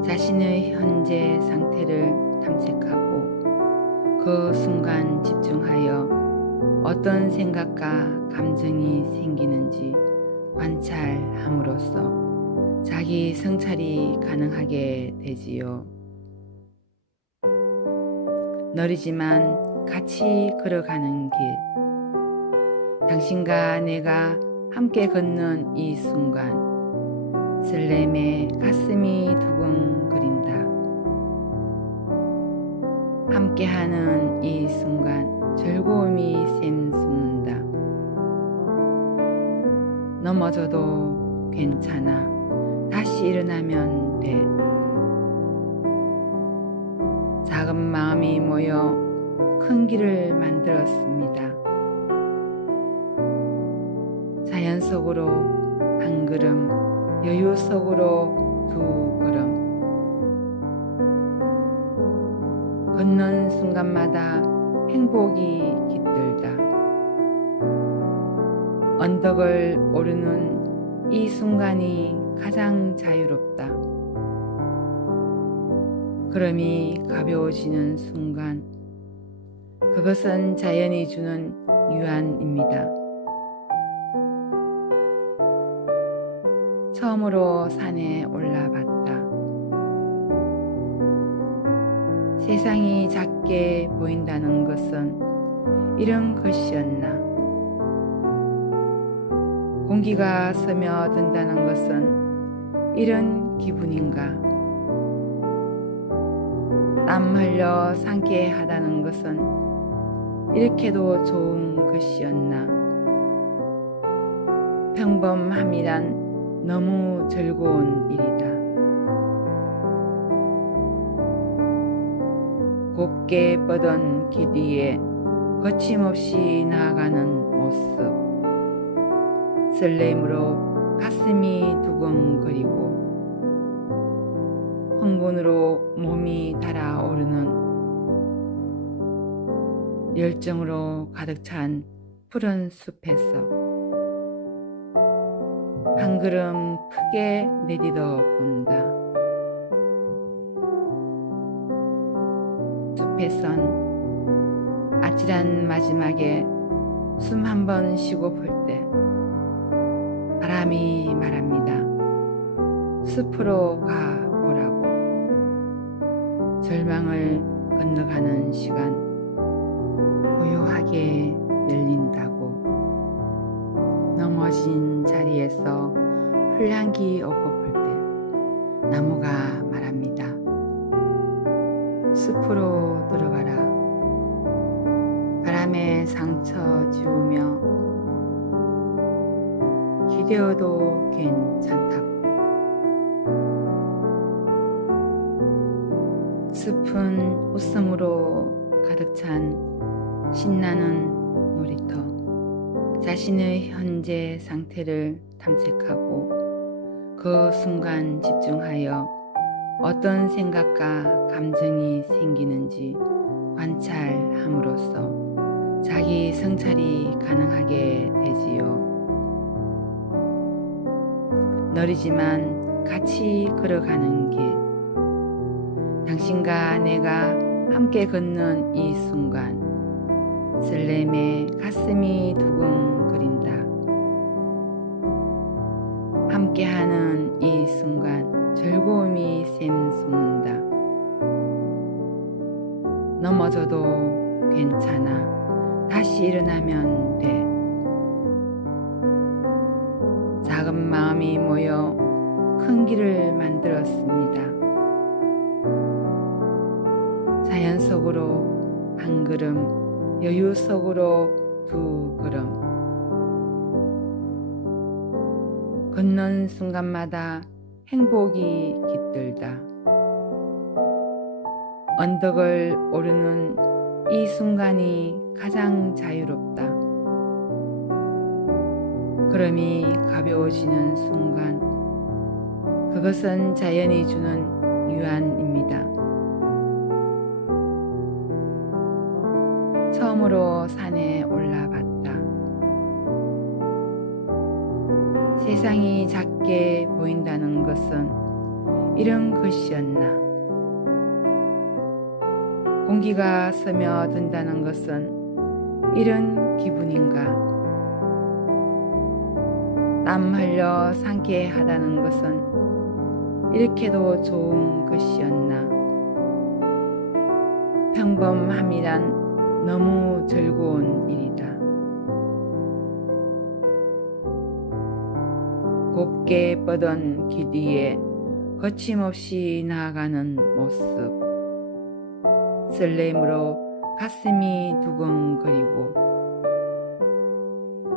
자신의 현재 상태를 탐색하고 그 순간 집중하여 어떤 생각과 감정이 생기는지 관찰함으로써 자기 성찰이 가능하게 되지요. 느리지만 같이 걸어가는 길. 당신과 내가 함께 걷는 이 순간, 설렘에 가슴이 두근거린다. 함께하는 이 순간 즐거움이 샘솟는다. 넘어져도 괜찮아. 다시 일어나면 돼. 작은 마음이 모여 큰 길을 만들었습니다. 자연 속으로 한 걸음, 여유 속으로 두 걸음. 걷는 순간마다 행복이 깃들다. 언덕을 오르는 이 순간이 가장 자유롭다. 걸음이 가벼워지는 순간, 그것은 자연이 주는 유안입니다. 처음으로 산에 올라봤다. 세상이 작게 보인다는 것은 이런 것이었나. 공기가 스며든다는 것은 이런 기분인가. 땀 흘려 상쾌하다는 것은 이렇게도 좋은 것이었나. 평범함이란 너무 즐거운 일이다. 곱게 뻗은 길 뒤에 거침없이 나아가는 모습, 설렘으로 가슴이 두근거리고 흥분으로 몸이 달아오르는 열정으로 가득 찬 푸른 숲에서 한 걸음 크게 내딛어 본다. 숲에선 아찔한 마지막에 숨 한 번 쉬고 풀 때 바람이 말합니다. 숲으로 가 보라고. 절망을 건너가는 시간 고요하게 열린다고. 넘어진 자리에서 풀향기 오고 풀 때 나무가 말합니다. 숲으로 들어가라. 바람에 상처 지우며 기대어도 괜찮다고. 숲은 웃음으로 가득 찬 신나는 놀이터. 자신의 현재 상태를 탐색하고 그 순간 집중하여 어떤 생각과 감정이 생기는지 관찰함으로써 자기 성찰이 가능하게 되지요. 느리지만 같이 걸어가는 길. 당신과 내가 함께 걷는 이 순간 설렘에 가슴이 두근거린다. 함께하는 이 순간 즐거움이 샘솟는다. 넘어져도 괜찮아. 다시 일어나면 돼. 작은 마음이 모여 큰 길을 만들었습니다. 자연 속으로 한 걸음, 여유 속으로 두 걸음. 걷는 순간마다 행복이 깃들다. 언덕을 오르는 이 순간이 가장 자유롭다. 걸음이 가벼워지는 순간, 그것은 자연이 주는 유한입니다. 처음으로 산에 올라봤다. 세상이 작게 보인다는 것은 이런 것이었나. 공기가 스며든다는 것은 이런 기분인가. 땀 흘려 상쾌하다는 것은 이렇게도 좋은 것이었나. 평범함이란 너무 즐거운 일이다. 곱게 뻗은 길 위에 거침없이 나아가는 모습. 설렘으로 가슴이 두근거리고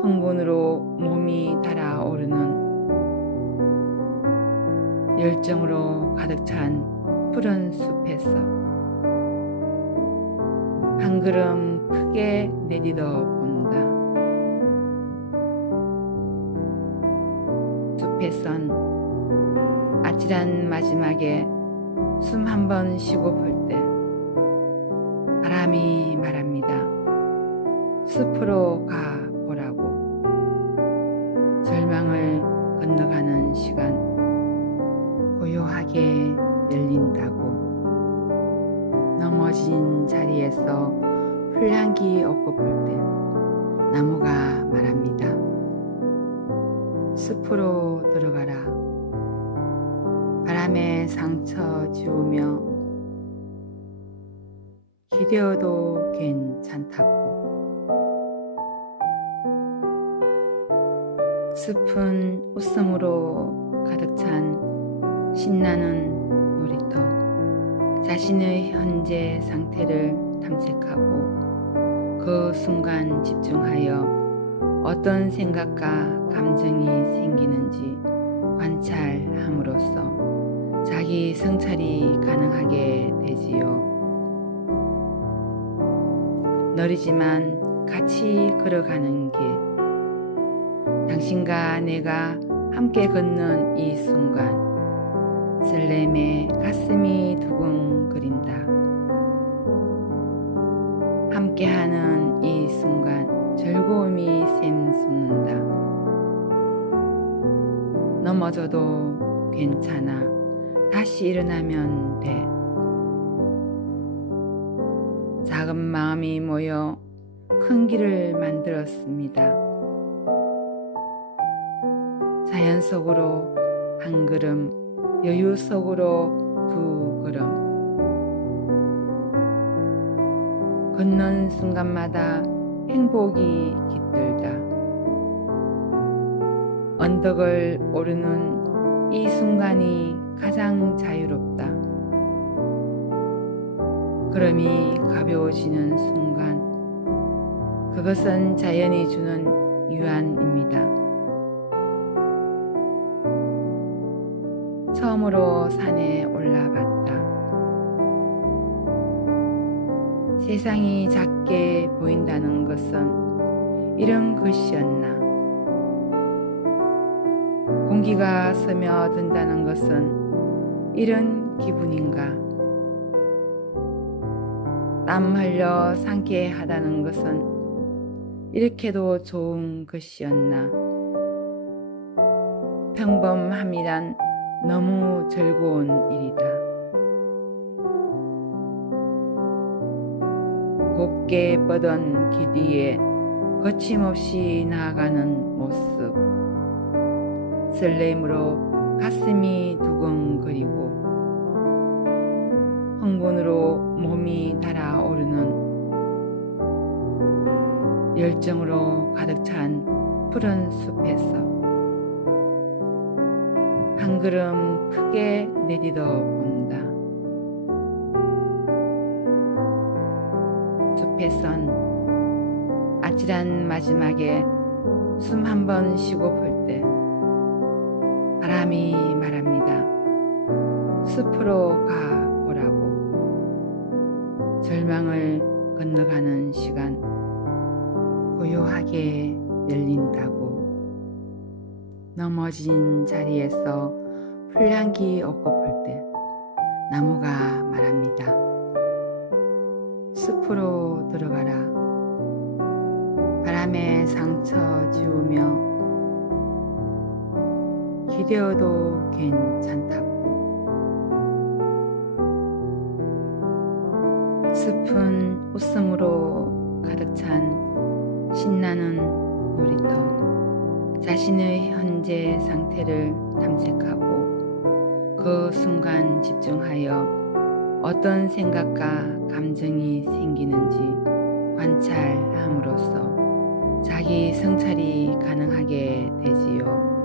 흥분으로 몸이 달아오르는 열정으로 가득 찬 푸른 숲에서 한 걸음 크게 내딛어 본다. 숲에선 아찔한 마지막에 숨 한 번 쉬고 풀 때 바람이 말합니다. 숲으로 가 보라고. 절망을 건너가는 시간 고요하게 열린다고. 넘어진 자리에서 풀향기 오고 풀 때 나무가 말합니다. 숲으로 들어가라. 바람에 상처 지우며 기대어도 괜찮다고. 숲은 웃음으로 가득 찬 신나는 놀이터. 자신의 현재 상태를 탐색하고 그 순간 집중하여 어떤 생각과 감정이 생기는지 관찰함으로써 자기 성찰이 가능하게 되지요. 느리지만 같이 걸어가는 길. 당신과 내가 함께 걷는 이 순간 설렘에 가슴이 두근거린다. 함께하는 이 순간 즐거움이 샘솟는다. 넘어져도 괜찮아. 다시 일어나면 돼. 작은 마음이 모여 큰 길을 만들었습니다. 자연 속으로 한 걸음, 여유 속으로 두 걸음. 걷는 순간마다 행복이 깃들다. 언덕을 오르는 이 순간이 가장 자유롭다. 걸음이 가벼워지는 순간, 그것은 자연이 주는 유한입니다. 처음으로 산에 올라봤다. 세상이 작게 보인다는 것은 이런 것이었나. 공기가 스며든다는 것은 이런 기분인가. 땀 흘려 상쾌하다는 것은 이렇게도 좋은 것이었나. 평범함이란 너무 즐거운 일이다. 곱게 뻗은 길 뒤에 거침없이 나아가는 모습, 설렘으로 가슴이 두근거리고 흥분으로 몸이 달아오르는 열정으로 가득 찬 푸른 숲에서 한 걸음 크게 내딛어 본다. 숲에선 아찔한 마지막에 숨 한 번 쉬고 볼 때 바람이 말합니다. 숲으로 가보라고. 절망을 건너가는 시간 고요하게 열린다고. 넘어진 자리에서 풀향기 얻고 볼 때 나무가 말합니다. 숲으로 들어가라. 바람에 상처 지우며 기대어도 괜찮다고. 숲은 웃음으로 가득 찬 신나는 놀이터. 자신의 현재 상태를 탐색하고 그 순간 집중하여 어떤 생각과 감정이 생기는지 관찰함으로써 자기 성찰이 가능하게 되지요.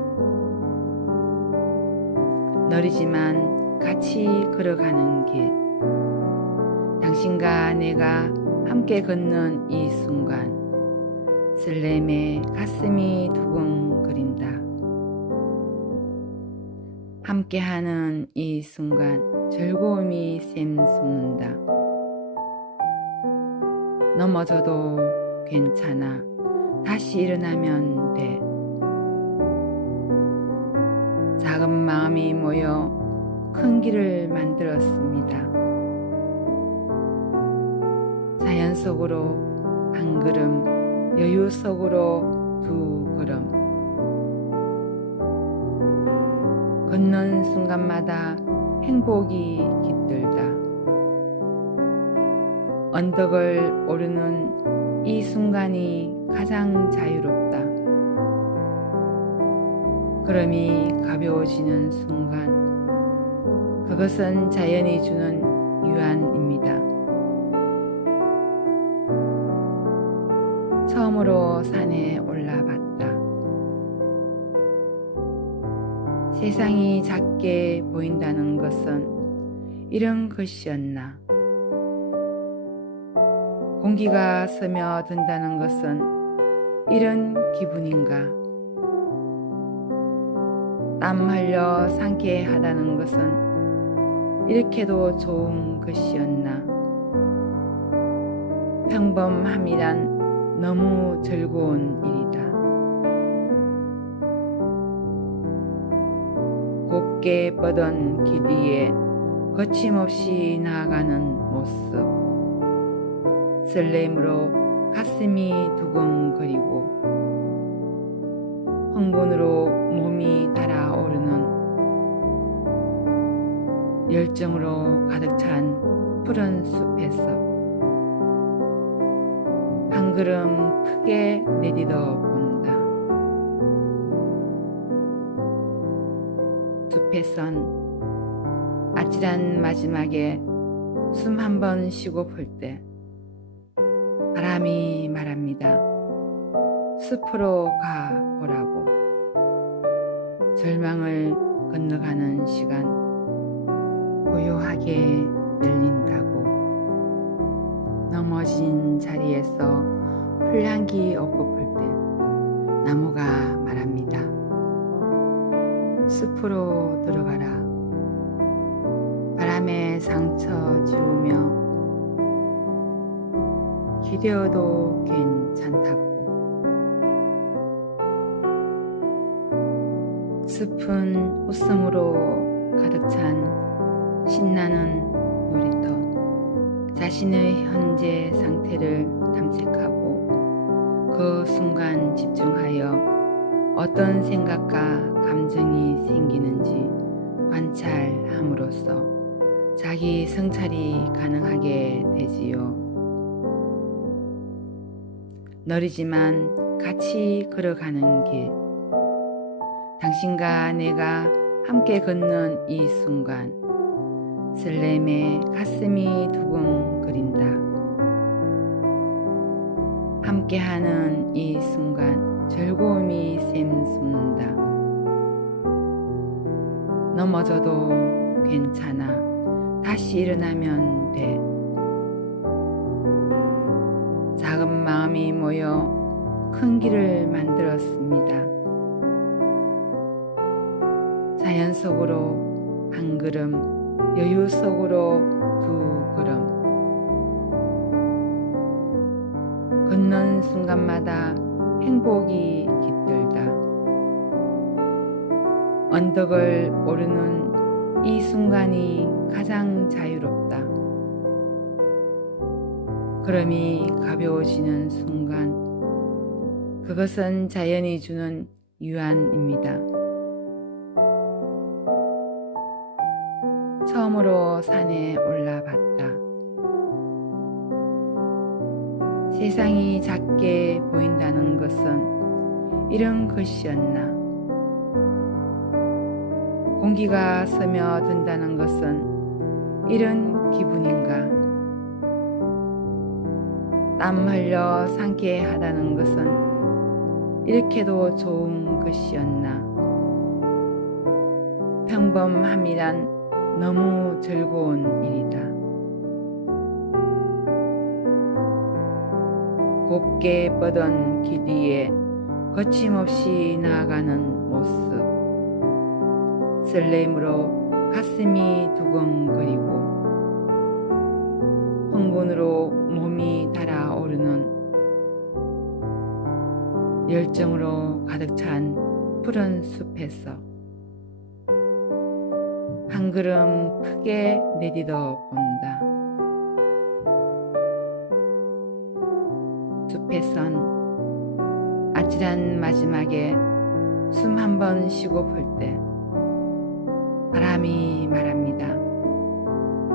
느리지만 같이 걸어가는 길. 당신과 내가 함께 걷는 이 순간, 설렘에 가슴이 두근거린다. 함께하는 이 순간 즐거움이 샘솟는다. 넘어져도 괜찮아. 다시 일어나면 돼. 작은 마음이 모여 큰 길을 만들었습니다. 자연 속으로 한 걸음, 여유 속으로 두 걸음. 걷는 순간마다 행복이 깃들다. 언덕을 오르는 이 순간이 가장 자유롭다. 걸음이 가벼워지는 순간, 그것은 자연이 주는 유한입니다. 처음으로 산에 올라봤다. 세상이 작게 보인다는 것은 이런 것이었나. 공기가 스며든다는 것은 이런 기분인가. 땀 흘려 상쾌하다는 것은 이렇게도 좋은 것이었나. 평범함이란 너무 즐거운 일이다. 곱게 뻗은 길 뒤에 거침없이 나아가는 모습, 설렘으로 가슴이 두근거리고 흥분으로 몸이 달아오르는 열정으로 가득 찬 푸른 숲에서 한 걸음 크게 내딛어 본다. 숲에선 아찔한 마지막에 숨 한 번 쉬고 볼 때 바람이 말합니다. 숲으로 가 보라고. 절망을 건너가는 시간 고요하게 열린다고. 넘어진 자리에서 풀향기 옥고 풀 때 나무가 말합니다. 숲으로 들어가라. 바람에 상처 지우며 기대어도 괜찮다고. 숲은 웃음으로 가득 찬 신나는 놀이터. 자신의 현재 상태를 탐색하고 그 순간 집중하여 어떤 생각과 감정이 생기는지 관찰함으로써 자기 성찰이 가능하게 되지요. 느리지만 같이 걸어가는 길. 당신과 내가 함께 걷는 이 순간 설렘에 가슴이 두근거린다. 함께하는 이 순간 즐거움이 샘솟는다. 넘어져도 괜찮아. 다시 일어나면 돼. 작은 마음이 모여 큰 길을 만들었습니다. 자연 속으로 한 걸음, 여유 속으로 두 걸음. 걷는 순간마다 행복이 깃들다. 언덕을 오르는 이 순간이 가장 자유롭다. 걸음이 가벼워지는 순간, 그것은 자연이 주는 유한입니다. 처음으로 산에 올라봤다. 세상이 작게 보인다는 것은 이런 것이었나. 공기가 스며든다는 것은 이런 기분인가. 땀 흘려 상쾌하다는 것은 이렇게도 좋은 것이었나. 평범함이란 너무 즐거운 일이다. 곱게 뻗은 길 위에 거침없이 나아가는 모습. 설렘으로 가슴이 두근거리고 흥분으로 몸이 달아오르는 열정으로 가득 찬 푸른 숲에서 한 걸음 크게 내딛어 본다. 숲에선 아찔한 마지막에 숨 한 번 쉬고 볼 때 바람이 말합니다.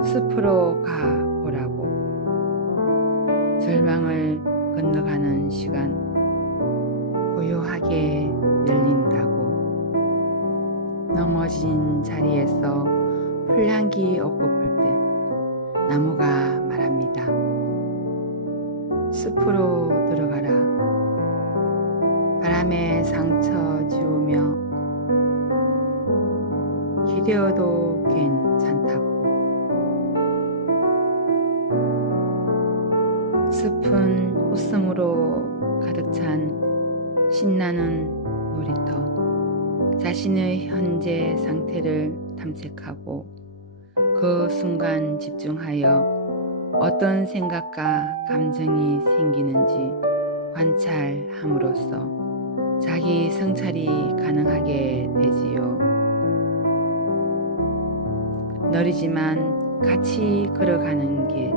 숲으로 가 보라고. 절망을 건너가는 시간 고요하게 열린다고. 넘어진 자리에서 풀향기 옥고 풀 때 나무가 말합니다. 숲으로 들어가라. 바람에 상처 지우며 기대어도 괜찮다고. 숲은 웃음으로 가득 찬 신나는 놀이터. 자신의 현재 상태를 탐색하고 그 순간 집중하여 어떤 생각과 감정이 생기는지 관찰함으로써 자기 성찰이 가능하게 되지요. 느리지만 같이 걸어가는 길.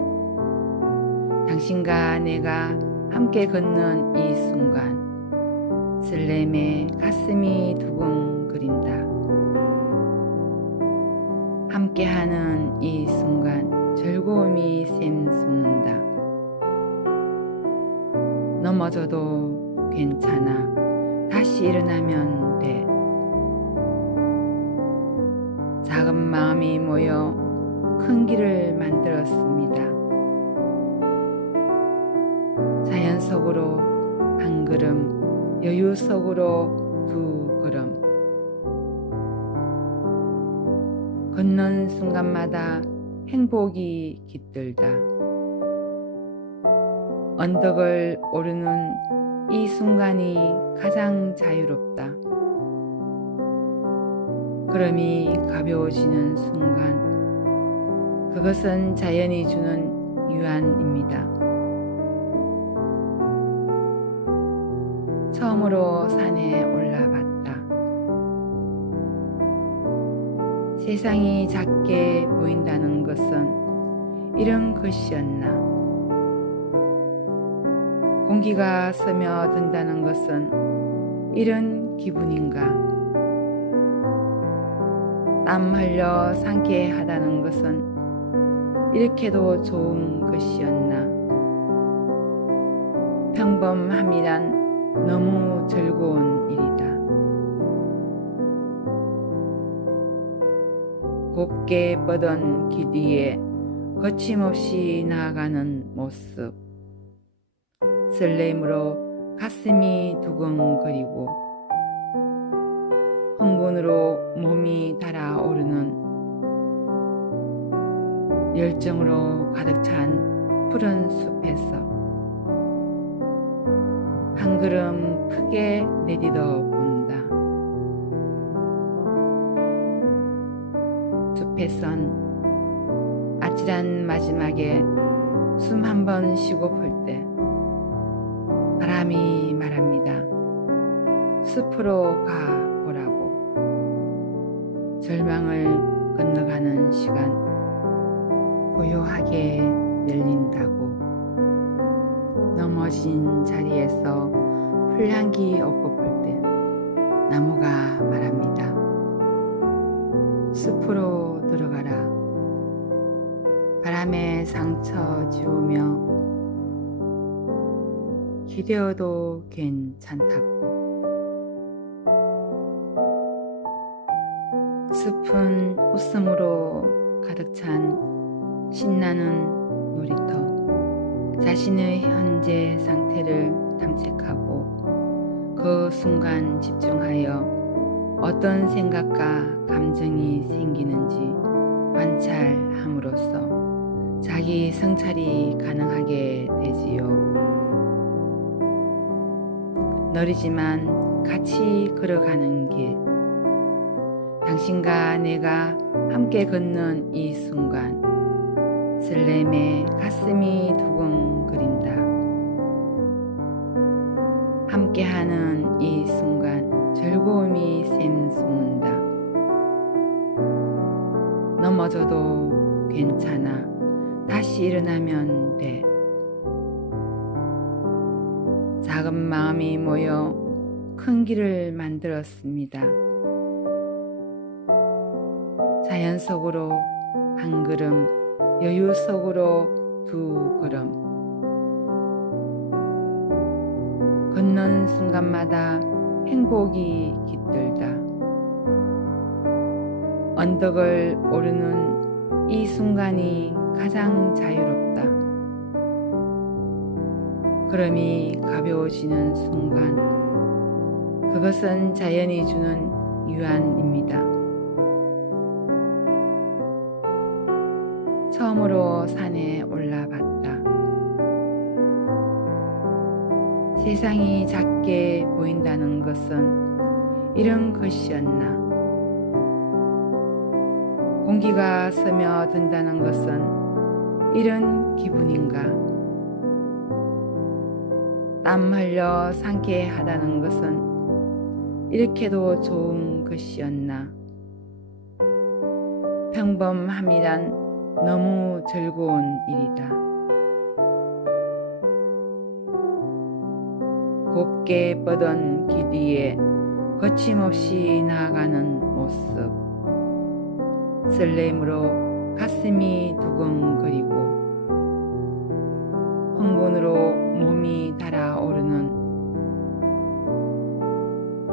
당신과 내가 함께 걷는 이 순간 설렘에 가슴이 두근거린다. 함께하는 이 순간 즐거움이 샘솟는다. 넘어져도 괜찮아. 다시 일어나면 돼. 작은 마음이 모여 큰 길을 만들었습니다. 자연 속으로 한 걸음, 여유 속으로 두 걸음. 걷는 순간마다 행복이 깃들다. 언덕을 오르는 이 순간이 가장 자유롭다. 걸음이 가벼워지는 순간, 그것은 자연이 주는 유안입니다. 처음으로 산에 올라봤다. 세상이 작게 보인다는 것은 이런 것이었나. 공기가 스며든다는 것은 이런 기분인가. 땀 흘려 상쾌하다는 것은 이렇게도 좋은 것이었나. 평범함이란 너무 즐거운 일이다. 곱게 뻗은 길 위에 거침없이 나아가는 모습. 설렘으로 가슴이 두근거리고 흥분으로 몸이 달아오르는 열정으로 가득 찬 푸른 숲에서 한 걸음 크게 내딛어 본다. 숲에선 아찔한 마지막에 숨 한 번 쉬고 볼 때 바람이 말합니다. 숲으로 가보라고. 절망을 건너가는 시간 고요하게 열린다고. 넘어진 자리에서 풀향기 얻고 볼 때 나무가 말합니다. 숲으로 들어가라. 바람에 상처 지우며 기대어도 괜찮다고. 숲은 웃음으로 가득 찬 신나는 놀이터. 자신의 현재 상태를 탐색하고 그 순간 집중하여 어떤 생각과 감정이 생기는지 관찰함으로써 자기 성찰이 가능하게 되지요. 느리지만 같이 걸어가는 길. 당신과 내가 함께 걷는 이 순간 설렘에 가슴이 두근거린다. 함께하는 이 순간 즐거움이 샘솟는다. 넘어져도 괜찮아. 다시 일어나면 돼. 작은 마음이 모여 큰 길을 만들었습니다. 자연 속으로 한 걸음, 여유 속으로 두 걸음. 걷는 순간마다 행복이 깃들다. 언덕을 오르는 이 순간이 가장 자유롭다. 걸음이 가벼워지는 순간, 그것은 자연이 주는 유안입니다. 처음으로 산에 올라봤다. 세상이 작게 보인다는 것은 이런 것이었나. 공기가 스며든다는 것은 이런 기분인가. 땀 흘려 상쾌하다는 것은 이렇게도 좋은 것이었나. 평범함이란 너무 즐거운 일이다. 곱게 뻗은 길 위에 거침없이 나아가는 모습. 설렘으로 가슴이 두근거리고 흥분으로 몸이 달아오르는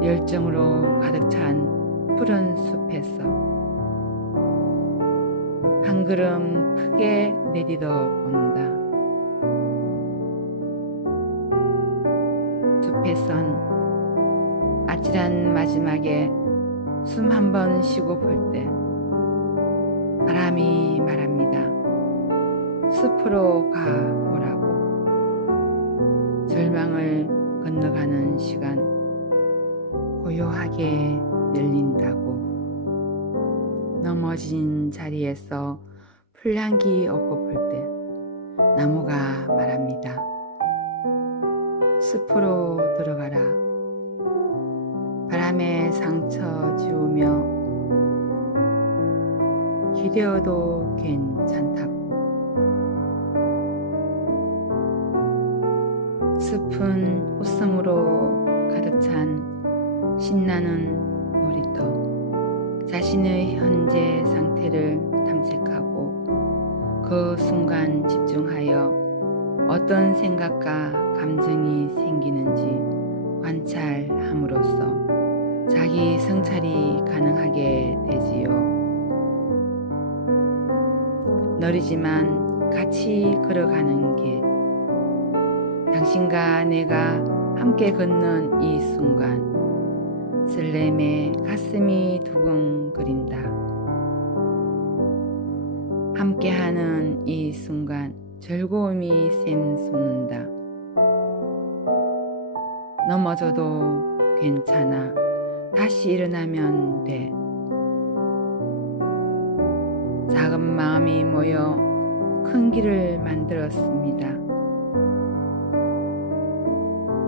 열정으로 가득 찬 푸른 숲에서 한 걸음 크게 내딛어 본다. 숲에선 아찔한 마지막에 숨 한 번 쉬고 볼 때 바람이 말합니다. 숲으로 가보라고. 절망을 건너가는 시간 고요하게 열린다고. 넘어진 자리에서 풀향기 얻고 볼 때 나무가 말합니다. 숲으로 들어가라. 바람에 상처 지우며 기대어도 괜찮다고. 숲은 웃음으로 가득 찬 신나는 놀이터. 자신의 현재 상태를 탐색하고 그 순간 집중하여 어떤 생각과 감정이 생기는지 관찰함으로써 자기 성찰이 가능하게 되지요. 느리지만 같이 걸어가는 길. 당신과 내가 함께 걷는 이 순간 설렘에 가슴이 두근거린다. 함께하는 이 순간 즐거움이 샘솟는다. 넘어져도 괜찮아. 다시 일어나면 돼. 작은 마음이 모여 큰 길을 만들었습니다.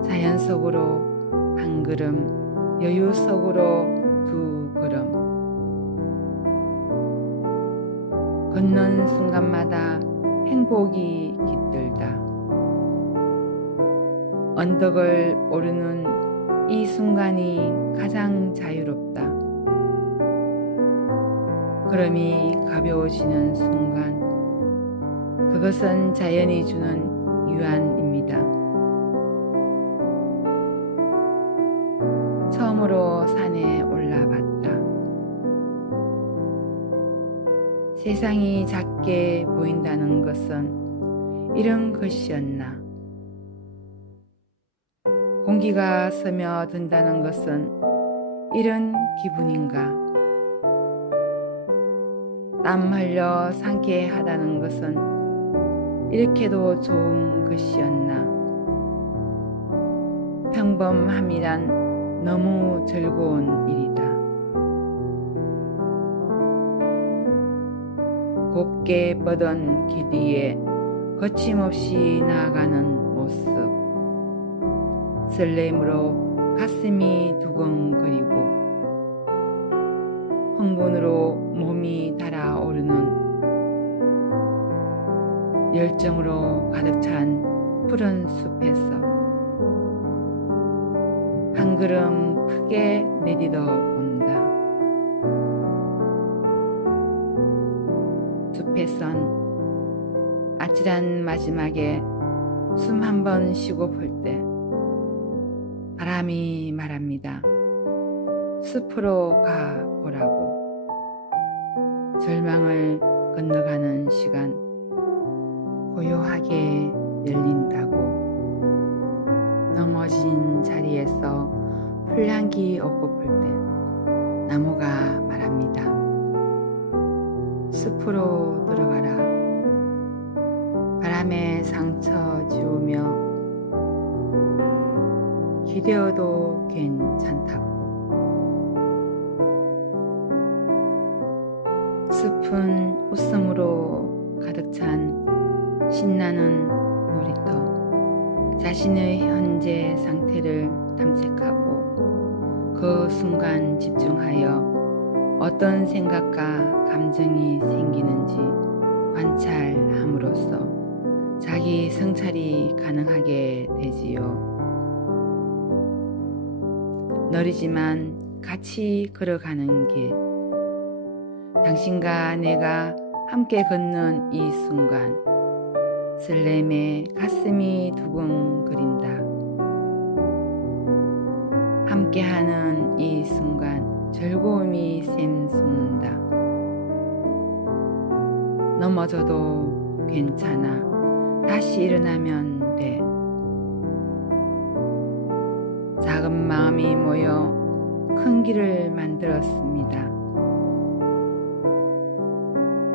자연 속으로 한 걸음, 여유 속으로 두 걸음. 걷는 순간마다 행복이 깃들다. 언덕을 오르는 이 순간이 가장 자유롭다. 걸음이 가벼워지는 순간, 그것은 자연이 주는 유한입니다. 처음으로 산에 올라봤다. 세상이 작게 보인다는 것은 이런 것이었나. 공기가 스며든다는 것은 이런 기분인가. 땀 흘려 상쾌하다는 것은 이렇게도 좋은 것이었나. 평범함이란 너무 즐거운 일이다. 곱게 뻗은 길 위에 거침없이 나아가는 모습. 설렘으로 가슴이 두근거리고 흥분으로 몸이 달아오르는 열정으로 가득 찬 푸른 숲에서 한 걸음 크게 내딛어 본다. 숲에선 아찔한 마지막에 숨 한 번 쉬고 볼 때 바람이 말합니다. 숲으로 가보라고. 절망을 건너가는 시간 고요하게 열린다고. 넘어진 자리에서 풀향기 얻고 볼 때 나무가 말합니다. 숲으로 들어가라. 바람에 상처 지우며 기대어도 괜찮다고. 숲은 웃음으로 가득 찬 신나는 놀이터. 자신의 현재 상태를 탐색하고 그 순간 집중하여 어떤 생각과 감정이 생기는지 관찰함으로써 자기 성찰이 가능하게 되지요. 느리지만 같이 걸어가는 길. 당신과 내가 함께 걷는 이 순간 설렘에 가슴이 두근거린다. 함께하는 이 순간 즐거움이 샘솟는다. 넘어져도 괜찮아. 다시 일어나면 돼. 작은 마음이 모여 큰 길을 만들었습니다.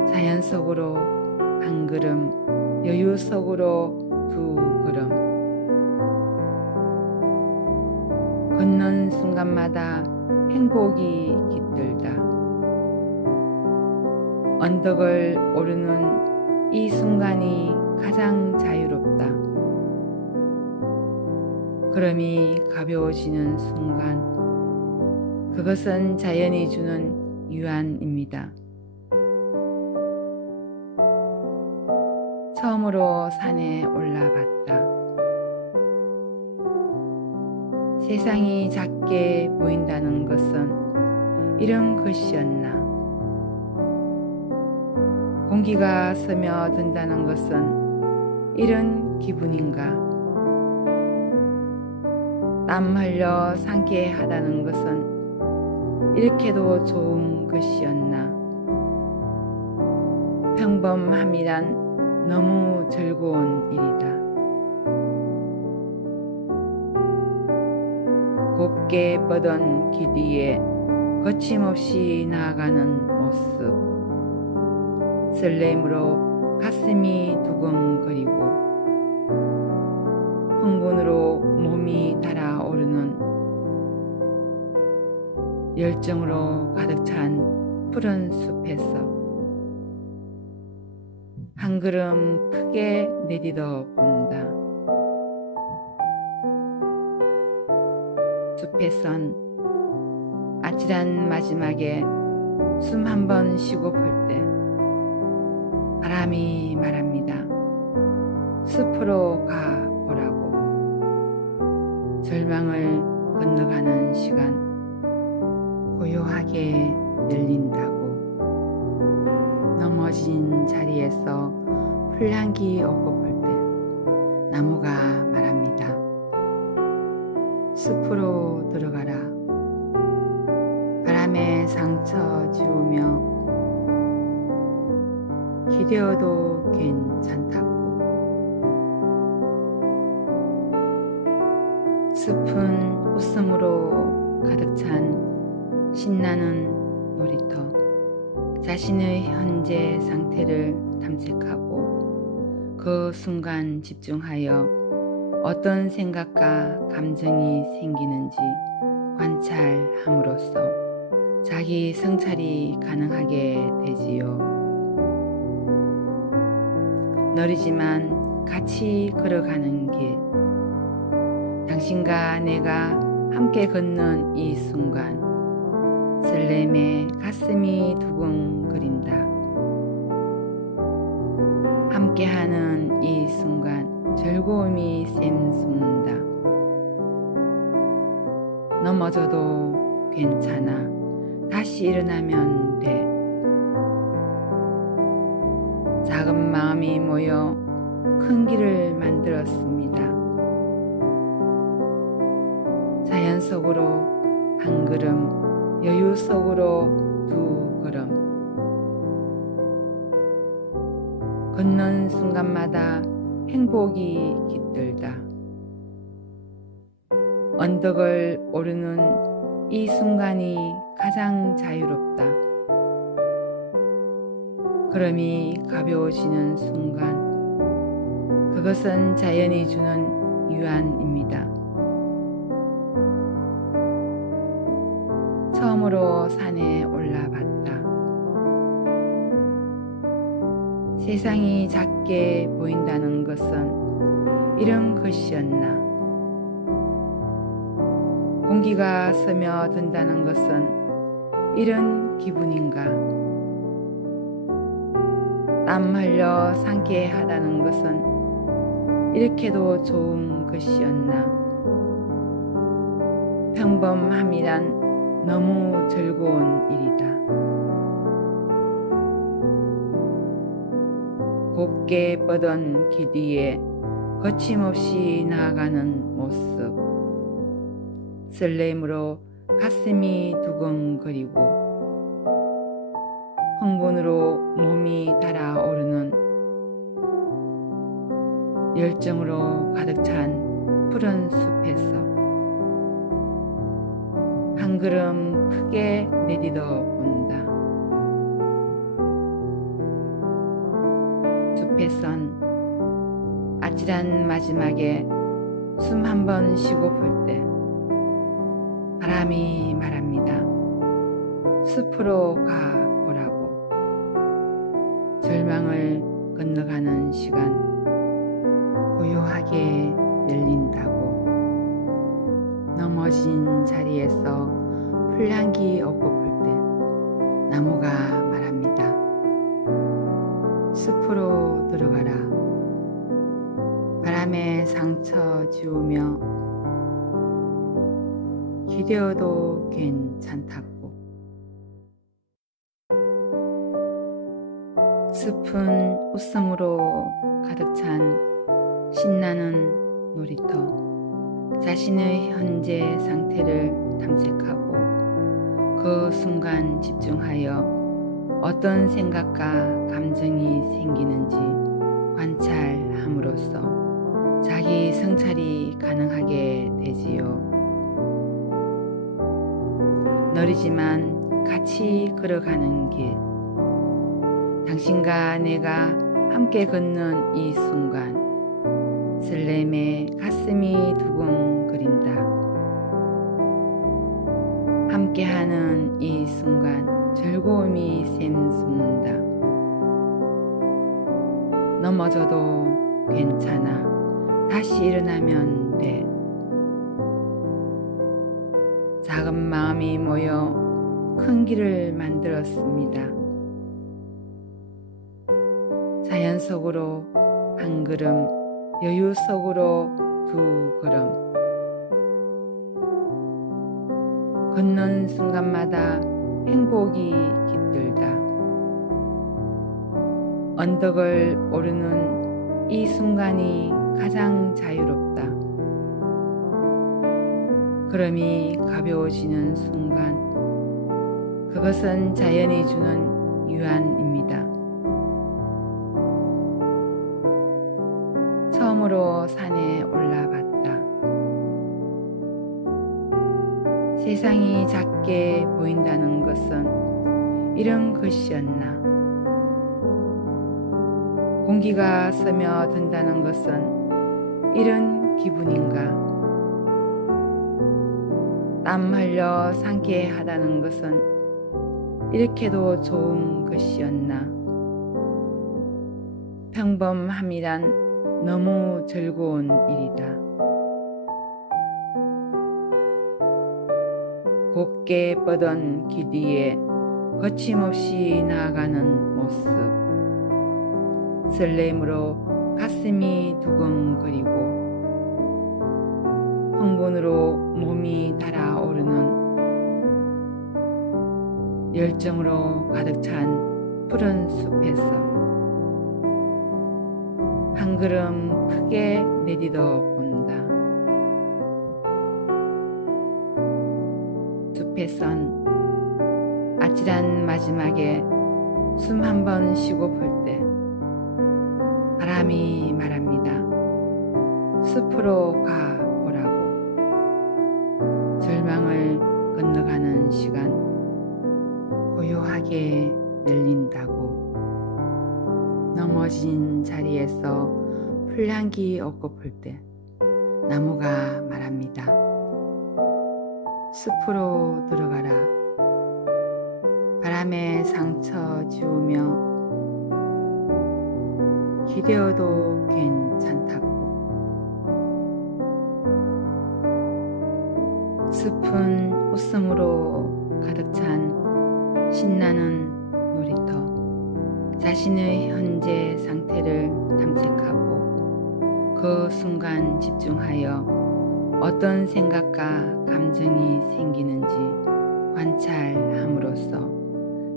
자연 속으로 한 걸음, 여유 속으로 두 걸음. 걷는 순간마다 행복이 깃들다. 언덕을 오르는 이 순간이 가장 자유롭다. 걸음이 가벼워지는 순간, 그것은 자연이 주는 유안입니다. 처음으로 산에 올라봤다. 세상이 작게 보인다는 것은 이런 것이었나. 공기가 스며든다는 것은 이런 기분인가. 땀 흘려 상쾌하다는 것은 이렇게도 좋은 것이었나. 평범함이란 너무 즐거운 일이다. 곱게 뻗은 길 뒤에 거침없이 나아가는 모습. 설렘으로 가슴이 두근거리고 흥분으로 몸이 달아오르는 열정으로 가득 찬 푸른 숲에서 한 걸음 크게 내딛어 본다. 숲에선 아찔한 마지막에 숨 한 번 쉬고 풀 때 바람이 말합니다. 숲으로 가보라고. 절망을 건너가는 시간 고요하게 열린다고. 넘어진 자리에서 풀향기 오고 풀 때 나무가 말합니다. 숲으로 들어가라. 바람에 상처 지우며 기대어도 괜찮다고. 숲은 웃음으로 가득 찬 신나는 놀이터. 자신의 현재 상태를 탐색하고 그 순간 집중하여 어떤 생각과 감정이 생기는지 관찰함으로써 자기 성찰이 가능하게 되지요. 느리지만 같이 걸어가는 길. 당신과 내가 함께 걷는 이 순간, 설렘에 가슴이 두근거린다. 함께하는 이 순간, 즐거움이 샘솟는다. 넘어져도 괜찮아. 다시 일어나면 돼. 작은 마음이 모여 큰 길을 만들었습니다. 자연 속으로 한 걸음, 여유 속으로 두 걸음. 걷는 순간마다 행복이 깃들다. 언덕을 오르는 이 순간이 가장 자유롭다. 걸음이 가벼워지는 순간, 그것은 자연이 주는 유안입니다. 처음으로 산에 올라봤다. 세상이 작게 보인다는 것은 이런 것이었나. 공기가 스며든다는 것은 이런 기분인가. 땀 흘려 상쾌하다는 것은 이렇게도 좋은 것이었나. 평범함이란 너무 즐거운 일이다. 곱게 뻗은 길 뒤에 거침없이 나아가는 모습. 설렘으로 가슴이 두근거리고 흥분으로 몸이 달아오르는 열정으로 가득 찬 푸른 숲에서 한 걸음 크게 내딛어 본다. 숲에선 아찔한 마지막에 숨 한 번 쉬고 볼 때 바람이 말합니다. 숲으로 가보라고. 절망을 건너가는 시간 고요하게 열린다고. 넘어진 자리에서 풀향기 얻고 볼 때 나무가 말합니다. 숲으로 들어가라. 바람에 상처 지우며 기대어도 괜찮다고. 숲은 웃음으로 가득 찬 신나는 놀이터. 자신의 현재 상태를 탐색하고 그 순간 집중하여 어떤 생각과 감정이 생기는지 관찰함으로써 자기 성찰이 가능하게 되지요. 느리지만 같이 걸어가는 길. 당신과 내가 함께 걷는 이 순간 설렘에 가슴이 두근거린다. 함께하는 이 순간 즐거움이 샘솟는다. 넘어져도 괜찮아. 다시 일어나면 돼. 작은 마음이 모여 큰 길을 만들었습니다. 자연 속으로 한 걸음, 여유 속으로 두 걸음. 걷는 순간마다 행복이 깃들다. 언덕을 오르는 이 순간이 가장 자유롭다. 걸음이 가벼워지는 순간, 그것은 자연이 주는 유한입니다. 처음으로 산에 올라봤다. 세상이 작게 보인다는 것은 이런 것이었나. 공기가 스며든다는 것은 이런 기분인가. 땀 흘려 상쾌하다는 것은 이렇게도 좋은 것이었나. 평범함이란 너무 즐거운 일이다. 곱게 뻗은 길 위에 거침없이 나아가는 모습. 설렘으로 가슴이 두근거리고 흥분으로 몸이 달아오르는 열정으로 가득 찬 푸른 숲에서 한 걸음 크게 내딛어 본다. 숲에선 아찔한 마지막에 숨 한 번 쉬고 볼 때 바람이 말합니다. 숲으로 가보라고. 절망을 건너가는 시간 고요하게 열린다고. 넘어진 자리에서 풀향기 얻고 볼 때 나무가 말합니다. 숲으로 들어가라. 바람에 상처 지우며 기대어도 괜찮다고. 숲은 웃음으로 가득 찬 신나는 놀이터. 자신의 현재 상태를 탐색하고 그 순간 집중하여 어떤 생각과 감정이 생기는지 관찰함으로써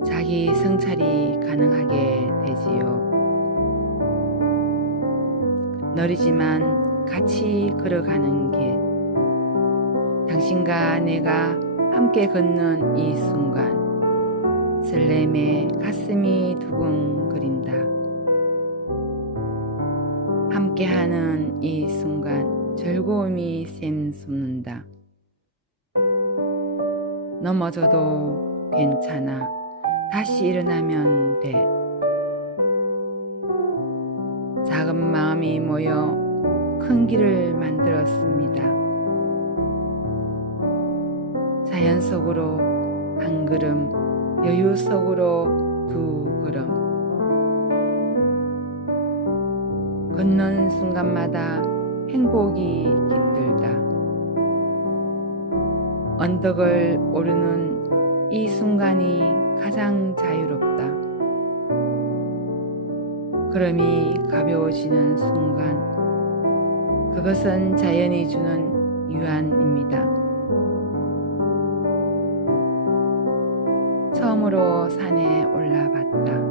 자기 성찰이 가능하게 되지요. 느리지만 같이 걸어가는 길. 당신과 내가 함께 걷는 이 순간 설렘에 가슴이 두근거린다. 함께하는 이 순간 즐거움이 샘솟는다. 넘어져도 괜찮아. 다시 일어나면 돼. 작은 마음이 모여 큰 길을 만들었습니다. 자연 속으로 한 걸음, 여유 속으로 두 걸음. 걷는 순간마다 행복이 깃들다. 언덕을 오르는 이 순간이 가장 자유롭다. 걸음이 가벼워지는 순간, 그것은 자연이 주는 유한입니다. 처음으로 산에 올라봤다.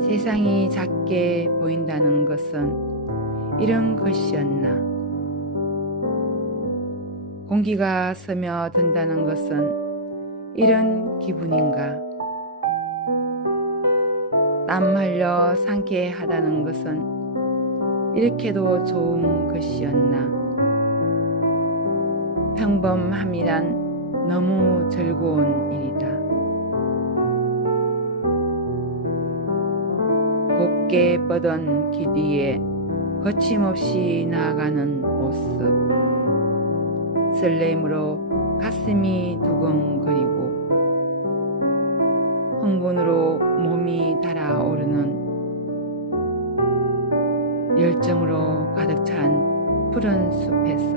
세상이 작게 보인다는 것은 이런 것이었나. 공기가 스며든다는 것은 이런 기분인가. 땀 흘려 상쾌하다는 것은 이렇게도 좋은 것이었나. 평범함이란 너무 즐거운 일이다. 곱게 뻗은 길 위에 거침없이 나아가는 모습. 설렘으로 가슴이 두근거리고 흥분으로 몸이 달아오르는 열정으로 가득 찬 푸른 숲에서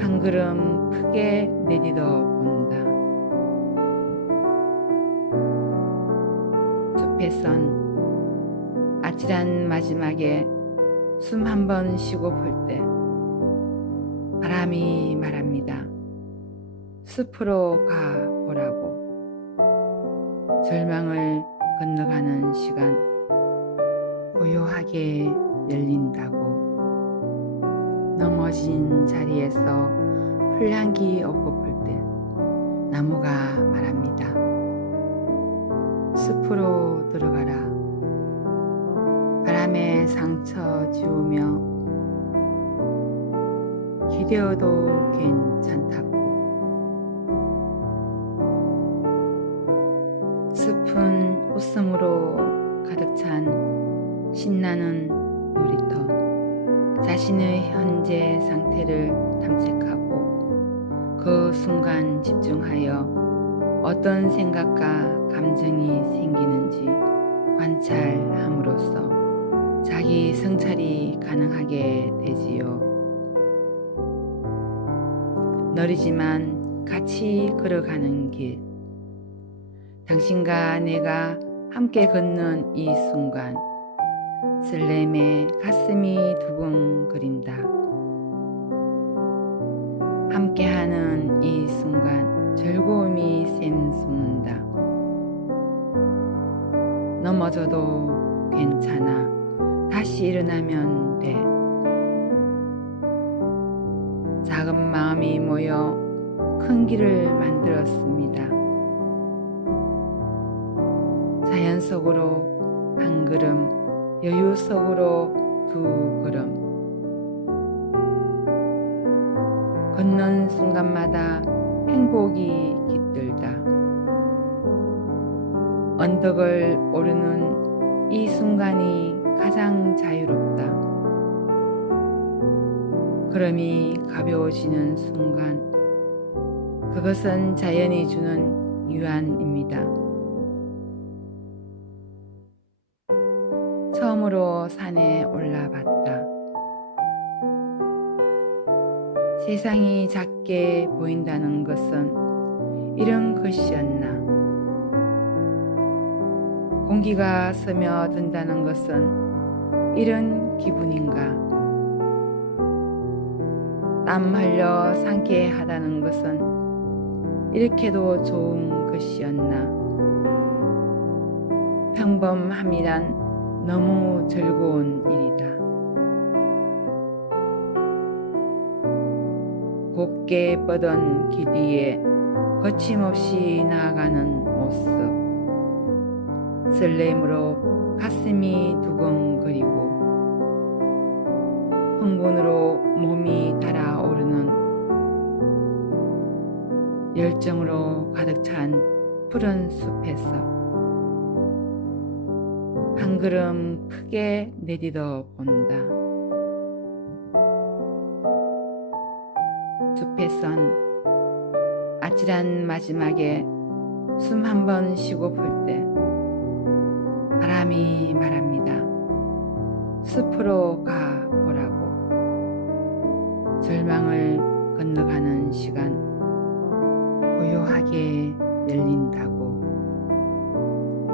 한 걸음 크게 내딛어 본다. 숲에선 아찔한 마지막에 숨 한 번 쉬고 볼 때 바람이 말합니다. 숲으로 가보라고. 절망을 건너가는 시간 고요하게 열린다고. 넘어진 자리에서 풀향기 얻고 볼 때 나무가 말합니다. 숲으로 들어가라. 바람에 상처 지우며 기대어도 괜찮다고. 숲은 웃음으로 가득 찬 신나는 놀이터. 자신의 현재 상태를 탐색하고 그 순간 집중하여 어떤 생각과 감정이 생기는지 관찰함으로써 자기 성찰이 가능하게 되지요. 느리지만 같이 걸어가는 길. 당신과 내가 함께 걷는 이 순간, 설렘에 가슴이 두근거린다. 함께하는 이 순간, 즐거움이 샘솟는다. 넘어져도 괜찮아. 다시 일어나면 돼. 작은 마음이 모여 큰 길을 만들었습니다. 자연 속으로 한 걸음, 여유 속으로 두 걸음. 걷는 순간마다 행복이 깃들다. 언덕을 오르는 이 순간이 가장 자유롭다. 걸음이 가벼워지는 순간, 그것은 자연이 주는 유한입니다. 처음으로 산에 올라봤다. 세상이 작게 보인다는 것은 이런 것이었나. 공기가 스며든다는 것은 이런 기분인가. 땀 흘려 상쾌하다는 것은 이렇게도 좋은 것이었나. 평범함이란 너무 즐거운 일이다. 곱게 뻗은 길 위에 거침없이 나아가는 모습. 설렘으로 가슴이 두근거리고 흥분으로 몸이 달아오르는 열정으로 가득 찬 푸른 숲에서 한 걸음 크게 내디뎌 본다. 숲에선 아찔한 마지막에 숨 한 번 쉬고 볼 때 바람이 말합니다. 숲으로 가 보라고. 절망을 건너가는 시간 고요하게 열린다고.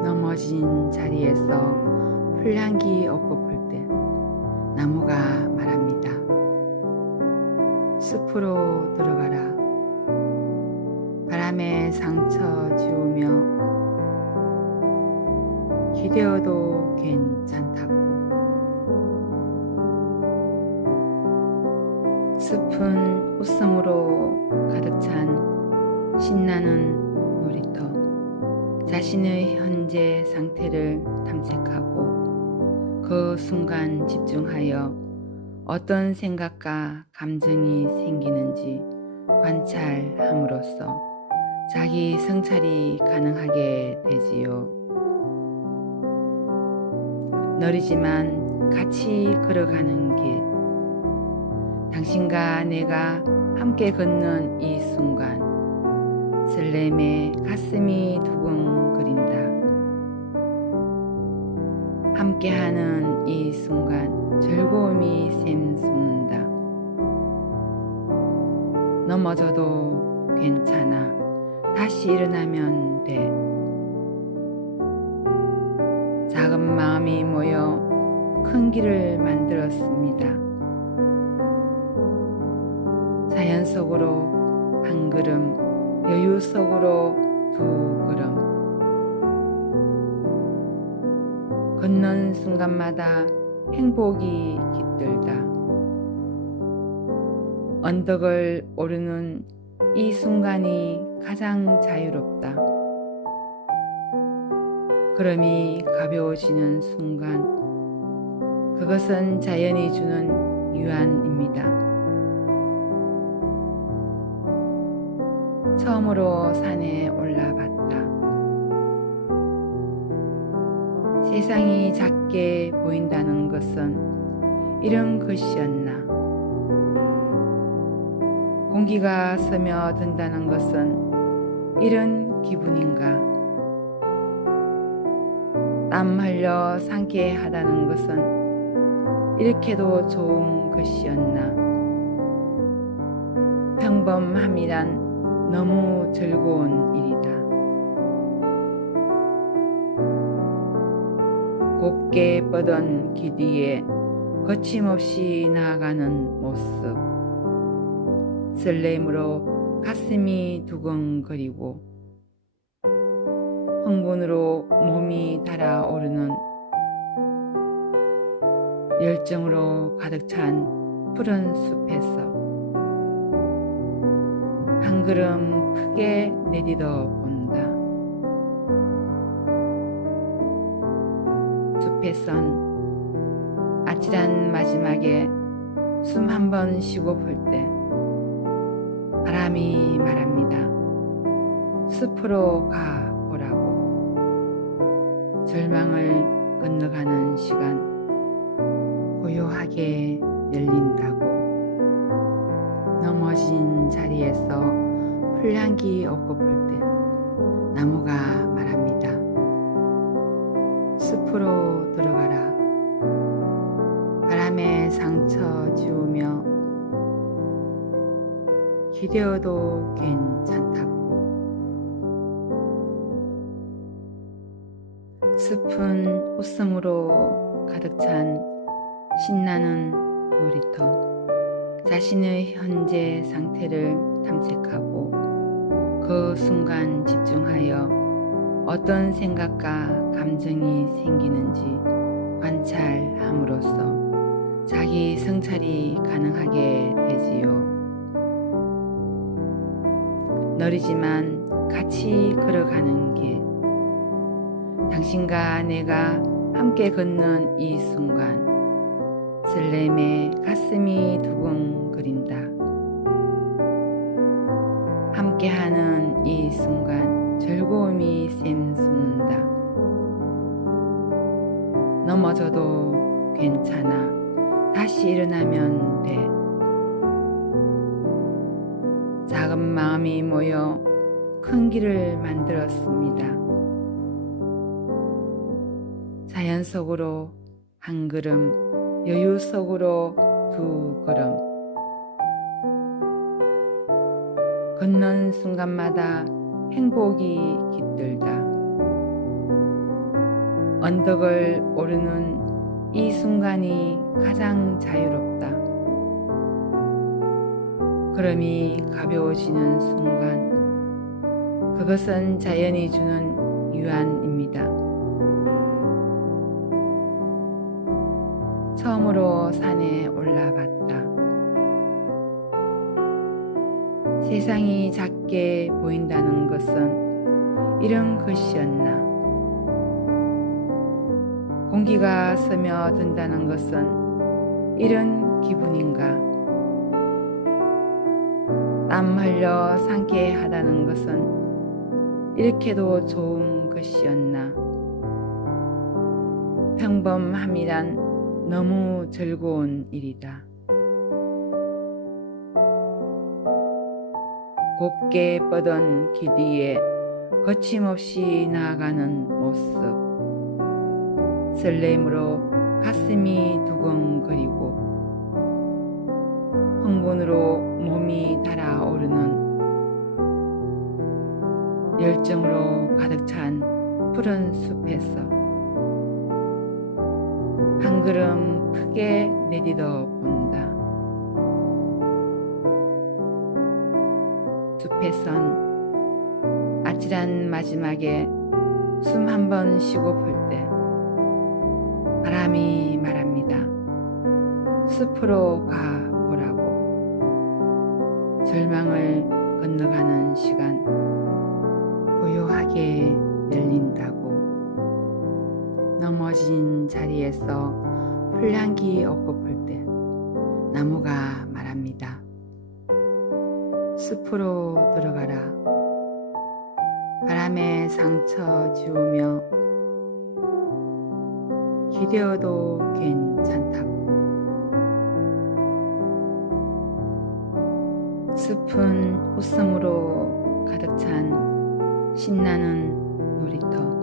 넘어진 자리에서 풀향기 얻고 볼 때 나무가 말합니다. 숲으로 들어가라. 바람에 상처 지우며 기대어도 괜찮다고. 숲은 웃음으로 가득 찬 신나는 놀이터. 자신의 현재 상태를 탐색하고 그 순간 집중하여 어떤 생각과 감정이 생기는지 관찰함으로써 자기 성찰이 가능하게 되지요. 느리지만 같이 걸어가는 길. 당신과 내가 함께 걷는 이 순간 설렘에 가슴이 두근거린다. 함께하는 이 순간 즐거움이 샘솟는다. 넘어져도 괜찮아. 다시 일어나면 돼. 작은 마음이 모여 큰 길을 만들었습니다. 자연 속으로 한 걸음, 여유 속으로 두 걸음. 걷는 순간마다 행복이 깃들다. 언덕을 오르는 이 순간이 가장 자유롭다. 걸음이 가벼워지는 순간, 그것은 자연이 주는 유한입니다. 처음으로 산에 올라봤다. 세상이 작게 보인다는 것은 이런 것이었나. 공기가 스며든다는 것은 이런 기분인가. 땀 흘려 상쾌하다는 것은 이렇게도 좋은 것이었나. 평범함이란 너무 즐거운 일이다. 곱게 뻗은 길 뒤에 거침없이 나아가는 모습. 설렘으로 가슴이 두근거리고 흥분으로 몸이 달아오르는 열정으로 가득 찬 푸른 숲에서 한 걸음 크게 내디뎌 본다. 숲에선 아찔한 마지막에 숨 한 번 쉬고 볼 때 바람이 말합니다. 숲으로 가 보라고. 절망을 건너가는 시간 고요하게 열린다고. 넘어진 자리에서 풀향기 얻고 볼 때 나무가 말합니다. 숲으로 들어가라. 바람에 상처 지우며 기대어도 괜찮다고. 숲은 웃음으로 가득 찬 신나는 놀이터. 자신의 현재 상태를 탐색하고 그 순간 집중하여 어떤 생각과 감정이 생기는지 관찰함으로써 자기 성찰이 가능하게 되지요. 느리지만 같이 걸어가는 길. 당신과 내가 함께 걷는 이 순간 설렘에 가슴이 두근거린다. 함께하는 이 순간 즐거움이 샘솟는다. 넘어져도 괜찮아. 다시 일어나면 돼. 작은 마음이 모여 큰 길을 만들었습니다. 자연 속으로 한 걸음, 여유 속으로 두 걸음. 걷는 순간마다 행복이 깃들다. 언덕을 오르는 이 순간이 가장 자유롭다. 걸음이 가벼워지는 순간, 그것은 자연이 주는 유한입니다. 처음으로 산에 올라봤다. 세상이 작게 보인다는 것은 이런 것이었나. 공기가 스며든다는 것은 이런 기분인가. 땀 흘려 상쾌하다는 것은 이렇게도 좋은 것이었나. 평범함이란 너무 즐거운 일이다. 곱게 뻗은 길 뒤에 거침없이 나아가는 모습. 설렘으로 가슴이 두근거리고 흥분으로 몸이 달아오르는 열정으로 가득 찬 푸른 숲에서 한 걸음 크게 내딛어 본다. 숲에선 아찔한 마지막에 숨 한 번 쉬고 볼 때 바람이 말합니다. 숲으로 가보라고. 절망을 건너가는 시간 고요하게 열린다고. 넘어진 자리에서 풀향기 얻고 볼 때 나무가 말합니다. 숲으로 들어가라. 바람에 상처 지우며 기대어도 괜찮다고. 숲은 웃음으로 가득 찬 신나는 놀이터.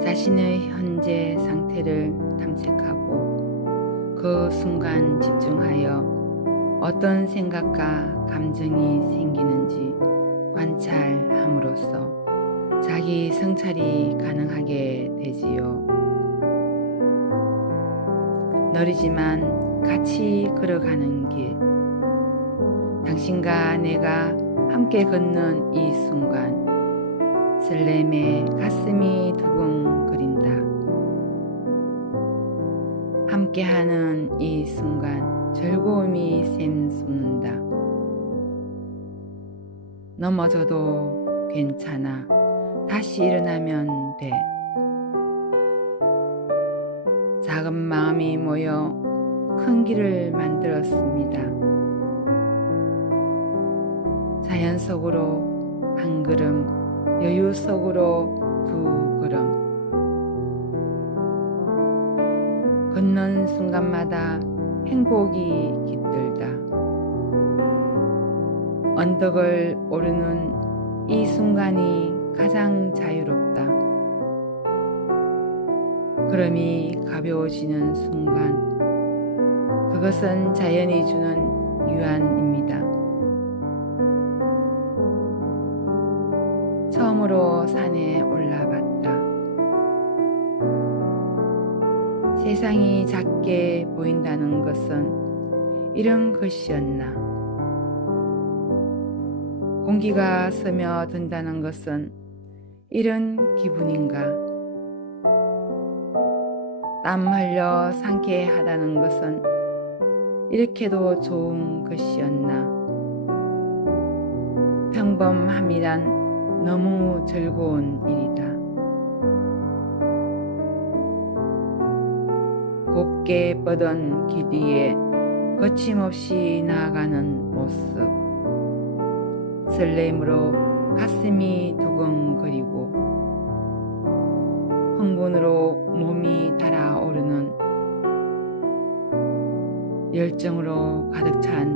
자신의 현재 상태를 탐색하고 그 순간 집중하여 어떤 생각과 감정이 생기는지 관찰함으로써 자기 성찰이 가능하게 되지요. 느리지만 같이 걸어가는 길. 당신과 내가 함께 걷는 이 순간, 설렘에 가슴이 두근거린다. 함께하는 이 순간 즐거움이 샘솟는다. 넘어져도 괜찮아. 다시 일어나면 돼. 작은 마음이 모여 큰 길을 만들었습니다. 자연 속으로 한 걸음, 여유 속으로 두 걸음. 걷는 순간마다 행복이 깃들다. 언덕을 오르는 이 순간이 가장 자유롭다. 걸음이 가벼워지는 순간, 그것은 자연이 주는 유한입니다. 처음으로 산에 올라봤다. 세상이 작게 보인다는 것은 이런 것이었나. 공기가 스며든다는 것은 이런 기분인가. 땀 흘려 상쾌하다는 것은 이렇게도 좋은 것이었나. 평범함이란 너무 즐거운 일이다. 곱게 뻗은 길 뒤에 거침없이 나아가는 모습, 설렘으로 가슴이 두근거리고 흥분으로 몸이 달아오르는 열정으로 가득 찬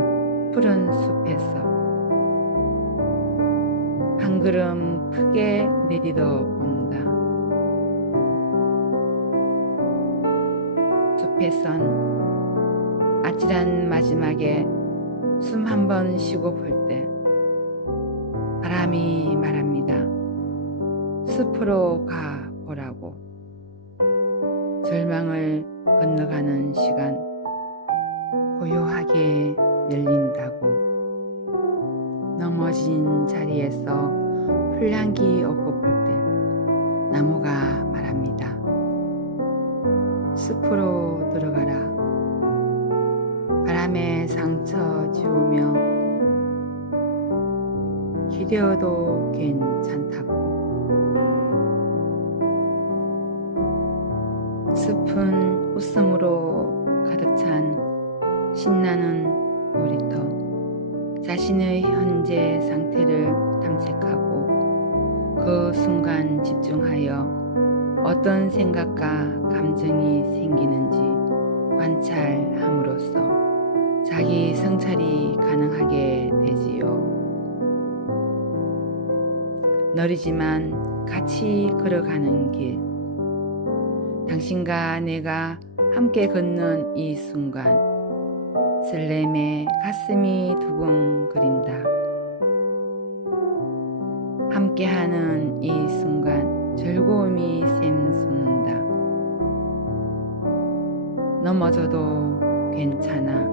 푸른 숲에서 한 걸음 크게 내디뎌 본다. 숲에선 아찔한 마지막에 숨 한 번 쉬고 볼 때 바람이 말합니다. 숲으로 가 보라고. 절망을 건너가는 시간 고요하게 열린다고. 넘어진 자리에서 풀향기 얻고 볼 때 나무가 말합니다. 숲으로 들어가라. 바람에 상처 지우며 기대어도 괜찮다고. 숲은 웃음으로 가득 찬 신나는 놀이터. 자신의 현재 상태를 탐색하고 그 순간 집중하여 어떤 생각과 감정이 생기는지 관찰함으로써 자기 성찰이 가능하게 되지요. 느리지만 같이 걸어가는 길. 당신과 내가 함께 걷는 이 순간 설렘에 가슴이 두근거린다. 함께하는 이 순간 즐거움이 샘솟는다. 넘어져도 괜찮아.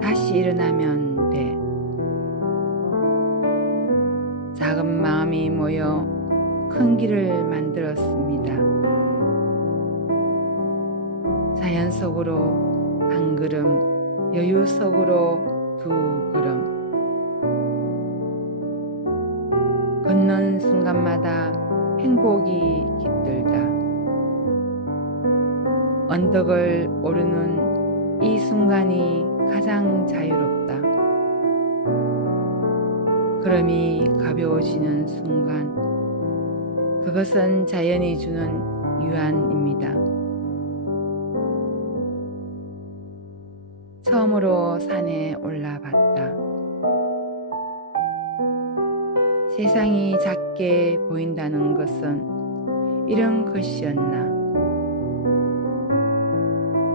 다시 일어나면 돼. 작은 마음이 모여 큰 길을 만들었습니다. 자연 속으로 한 걸음, 여유 속으로 두 걸음. 걷는 순간마다 행복이 깃들다. 언덕을 오르는 이 순간이 가장 자유롭다. 걸음이 가벼워지는 순간, 그것은 자연이 주는 유한입니다. 처음으로 산에 올라봤다. 세상이 작게 보인다는 것은 이런 것이었나.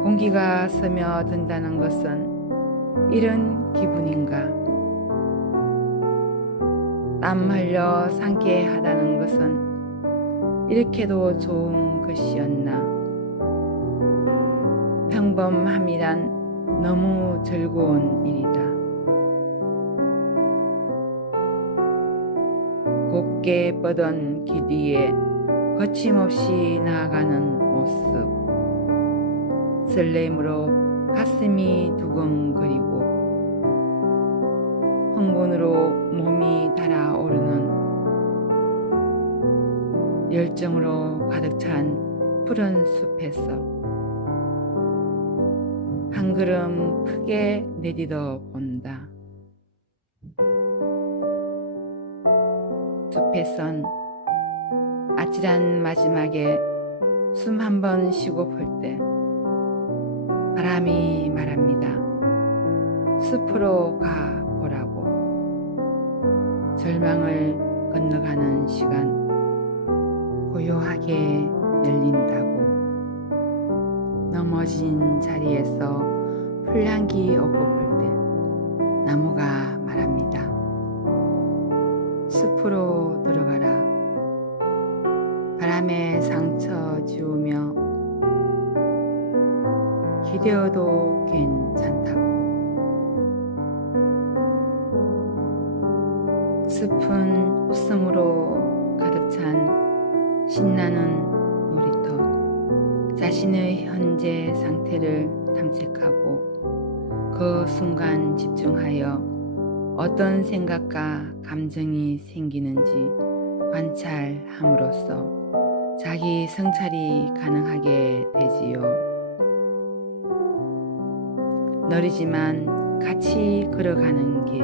공기가 스며든다는 것은 이런 기분인가. 땀 흘려 상쾌하다는 것은 이렇게도 좋은 것이었나. 평범함이란 너무 즐거운 일이다. 곱게 뻗은 길 뒤에 거침없이 나아가는 모습, 설렘으로 가슴이 두근거리고 흥분으로 몸이 달아오르는 열정으로 가득 찬 푸른 숲에서 한 걸음 크게 내디뎌 본다. 숲에선 아찔한 마지막에 숨 한 번 쉬고 볼 때 바람이 말합니다. 숲으로 가 보라고. 절망을 건너가는 시간 고요하게 열린다고. 넘어진 자리에서 풀향기 얻고 볼 때 나무가 말합니다. 숲으로 들어가라. 바람에 상처 지우며 기대어도 괜찮다고. 숲은 웃음으로 가득 찬 신나는 놀이터. 자신의 현재 상태를 탐색하고 그 순간 집중하여 어떤 생각과 감정이 생기는지 관찰함으로써 자기 성찰이 가능하게 되지요. 느리지만 같이 걸어가는 길.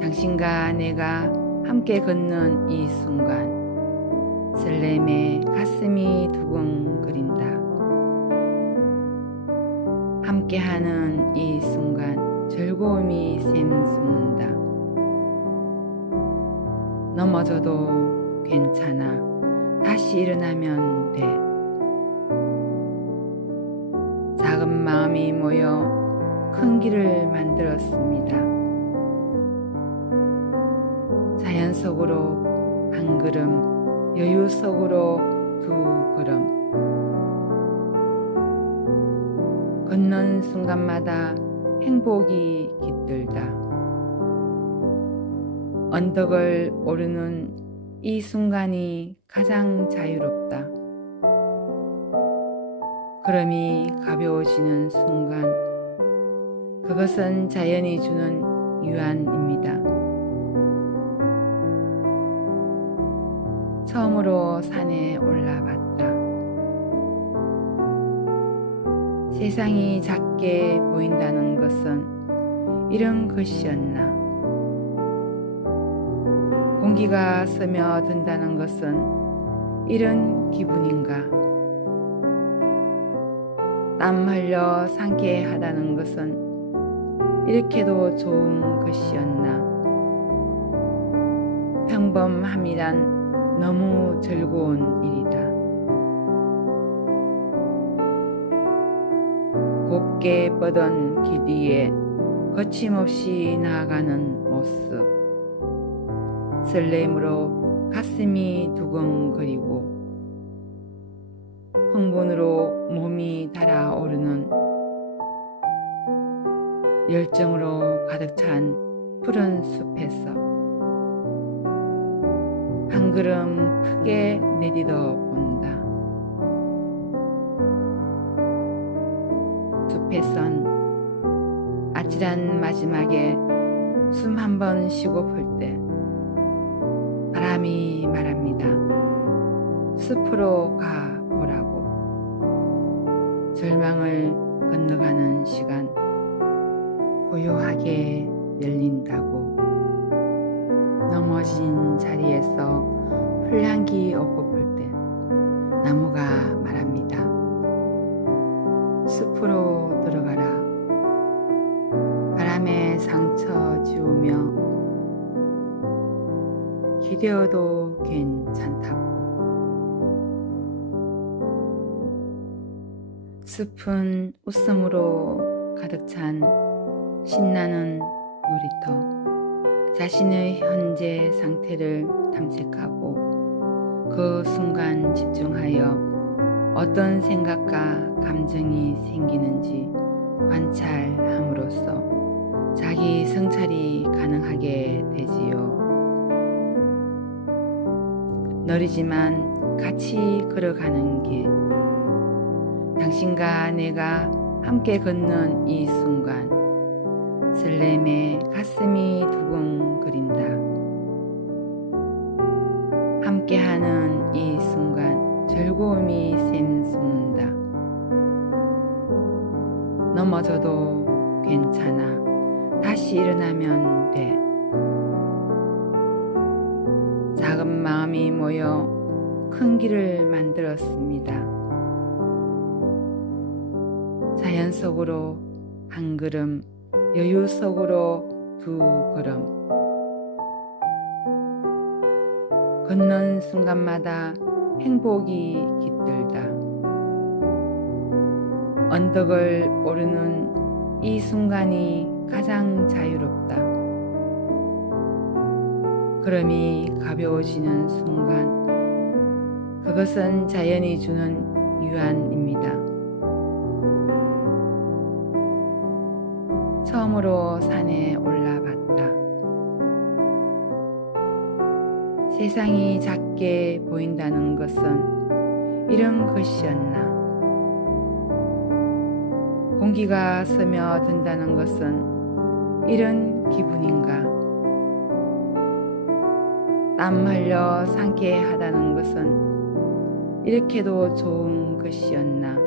당신과 내가 함께 걷는 이 순간, 설렘에 가슴이 두근거린다. 함께하는 이 순간 즐거움이 샘솟는다. 넘어져도 괜찮아. 다시 일어나면 돼. 작은 마음이 모여 큰 길을 만들었습니다. 자연 속으로 한 걸음, 여유 속으로 두 걸음. 걷는 순간마다 행복이 깃들다. 언덕을 오르는 이 순간이 가장 자유롭다. 걸음이 가벼워지는 순간, 그것은 자연이 주는 유한입니다. 처음으로 산에 올라봤다. 세상이 작게 보인다는 것은 이런 것이었나. 공기가 스며든다는 것은 이런 기분인가. 땀 흘려 상쾌하다는 것은 이렇게도 좋은 것이었나. 평범함이란 너무 즐거운 일이다. 곱게 뻗은 길 위에 거침없이 나아가는 모습. 설렘으로 가슴이 두근거리고 흥분으로 몸이 달아오르는 열정으로 가득 찬 푸른 숲에서 한 걸음 크게 내딛어 본다. 숲에선 아찔한 마지막에 숨 한 번 쉬고 풀 때 바람이 말합니다. 숲으로 가보라고. 절망을 건너가는 시간 고요하게 열린다고. 넘어진 자리에서 풀향기 오고 풀 때 나무가 말합니다. 숲으로 들어가라. 바람에 상처 지우며 기대어도 괜찮다고. 숲은 웃음으로 가득 찬 신나는 놀이터. 자신의 현재 상태를 탐색하고 그 순간 집중하여 어떤 생각과 감정이 생기는지 관찰함으로써 자기 성찰이 가능하게 되지요. 느리지만 같이 걸어가는 길. 당신과 내가 함께 걷는 이 순간, 설렘에 가슴이 두근거린다. 함께하는 이 순간 즐거움이 샘솟는다. 넘어져도 괜찮아. 다시 일어나면 돼. 작은 마음이 모여 큰 길을 만들었습니다. 자연 속으로 한 걸음, 여유 속으로 두 걸음. 걷는 순간마다 행복이 깃들다. 언덕을 오르는 이 순간이 가장 자유롭다. 걸음이 가벼워지는 순간, 그것은 자연이 주는 유한입니다. 처음으로 산에 올라봤다. 세상이 작게 보인다는 것은 이런 것이었나. 공기가 스며든다는 것은 이런 기분인가. 땀 흘려 상쾌하다는 것은 이렇게도 좋은 것이었나.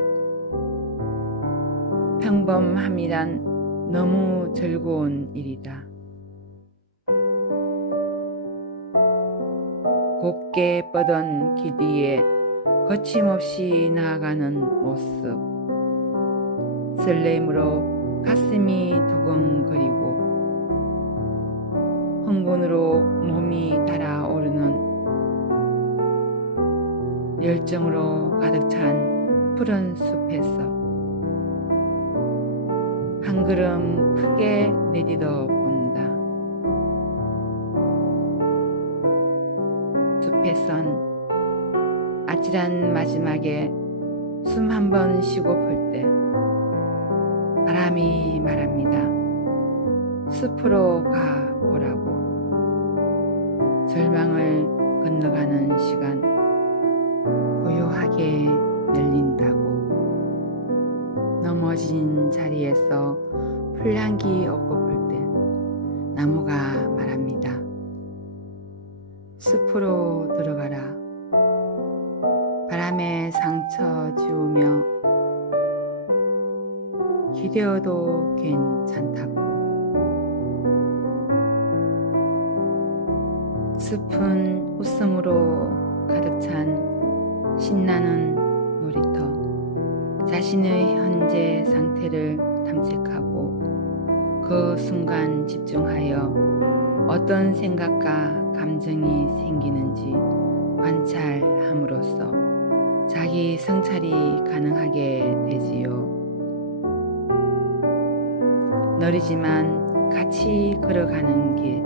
평범함이란 너무 즐거운 일이다. 곱게 뻗은 길 뒤에 거침없이 나아가는 모습, 설렘으로 가슴이 두근거리고 흥분으로 몸이 달아오르는 열정으로 가득 찬 푸른 숲에서 한 걸음 크게 내딛어 본다. 숲에선 아찔한 마지막에 숨 한 번 쉬고 볼 때 바람이 말합니다. 숲으로 가 보라고. 절망을 건너가는 시간 고요하게 열린다고. 넘어진 자리에서 풀향기 얻고 볼 때 나무가 말합니다. 숲으로 들어가라. 바람에 상처 지우며 기대어도 괜찮다고. 숲은 웃음으로 가득 찬 신나는 놀이터. 자신의 현재 상태를 탐색하고 그 순간 집중하여 어떤 생각과 감정이 생기는지 관찰함으로써 자기 성찰이 가능하게 되지요. 느리지만 같이 걸어가는 길,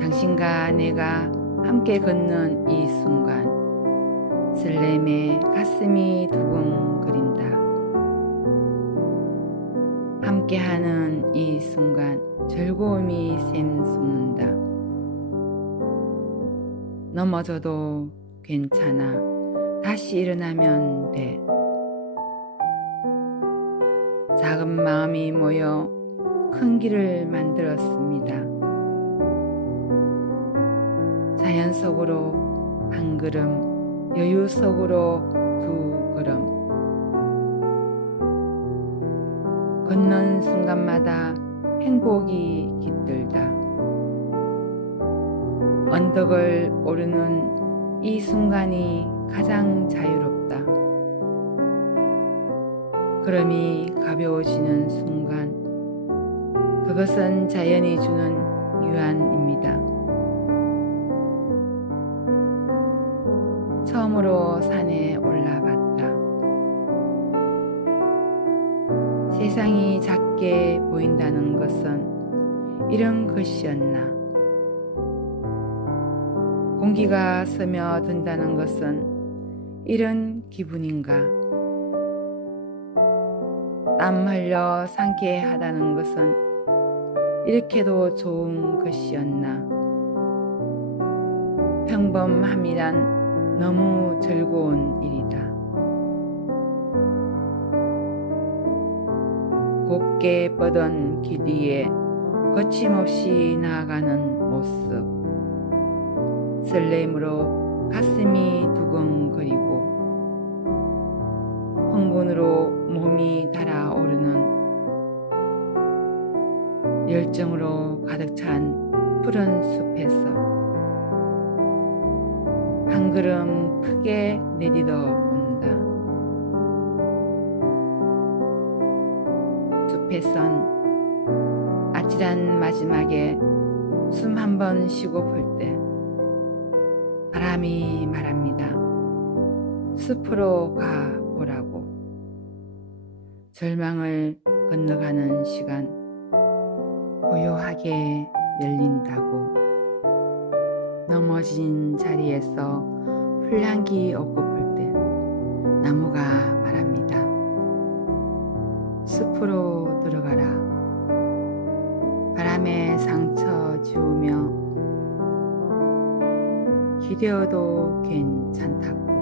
당신과 내가 함께 걷는 이 순간 설렘에 가슴이 두근거린다. 함께하는 이 순간 즐거움이 샘솟는다. 넘어져도 괜찮아. 다시 일어나면 돼. 작은 마음이 모여 큰 길을 만들었습니다. 자연 속으로 한 걸음, 여유 속으로 두 걸음. 걷는 순간마다 행복이 깃들다. 언덕을 오르는 이 순간이 가장 자유롭다. 걸음이 가벼워지는 순간, 그것은 자연이 주는 유한입니다. 처음으로 산에 올라봤다. 세상이 작게 보인다는 것은 이런 것이었나. 공기가 스며든다는 것은 이런 기분인가. 땀 흘려 상쾌하다는 것은 이렇게도 좋은 것이었나. 평범함이란 너무 즐거운 일이다. 곱게 뻗은 길 뒤에 거침없이 나아가는 모습, 설렘으로 가슴이 두근거리고 흥분으로 몸이 달아오르는 열정으로 가득 찬 푸른 숲에서 한 걸음 크게 내딛어 본다. 숲에선 아찔한 마지막에 숨 한 번 쉬고 볼 때 바람이 말합니다. 숲으로 가 보라고. 절망을 건너가는 시간 고요하게 열린다고. 넘어진 자리에서 풀향기 얻고 볼 때 나무가 말합니다. 숲으로 들어가라. 바람에 상처 지우며 기대어도 괜찮다고.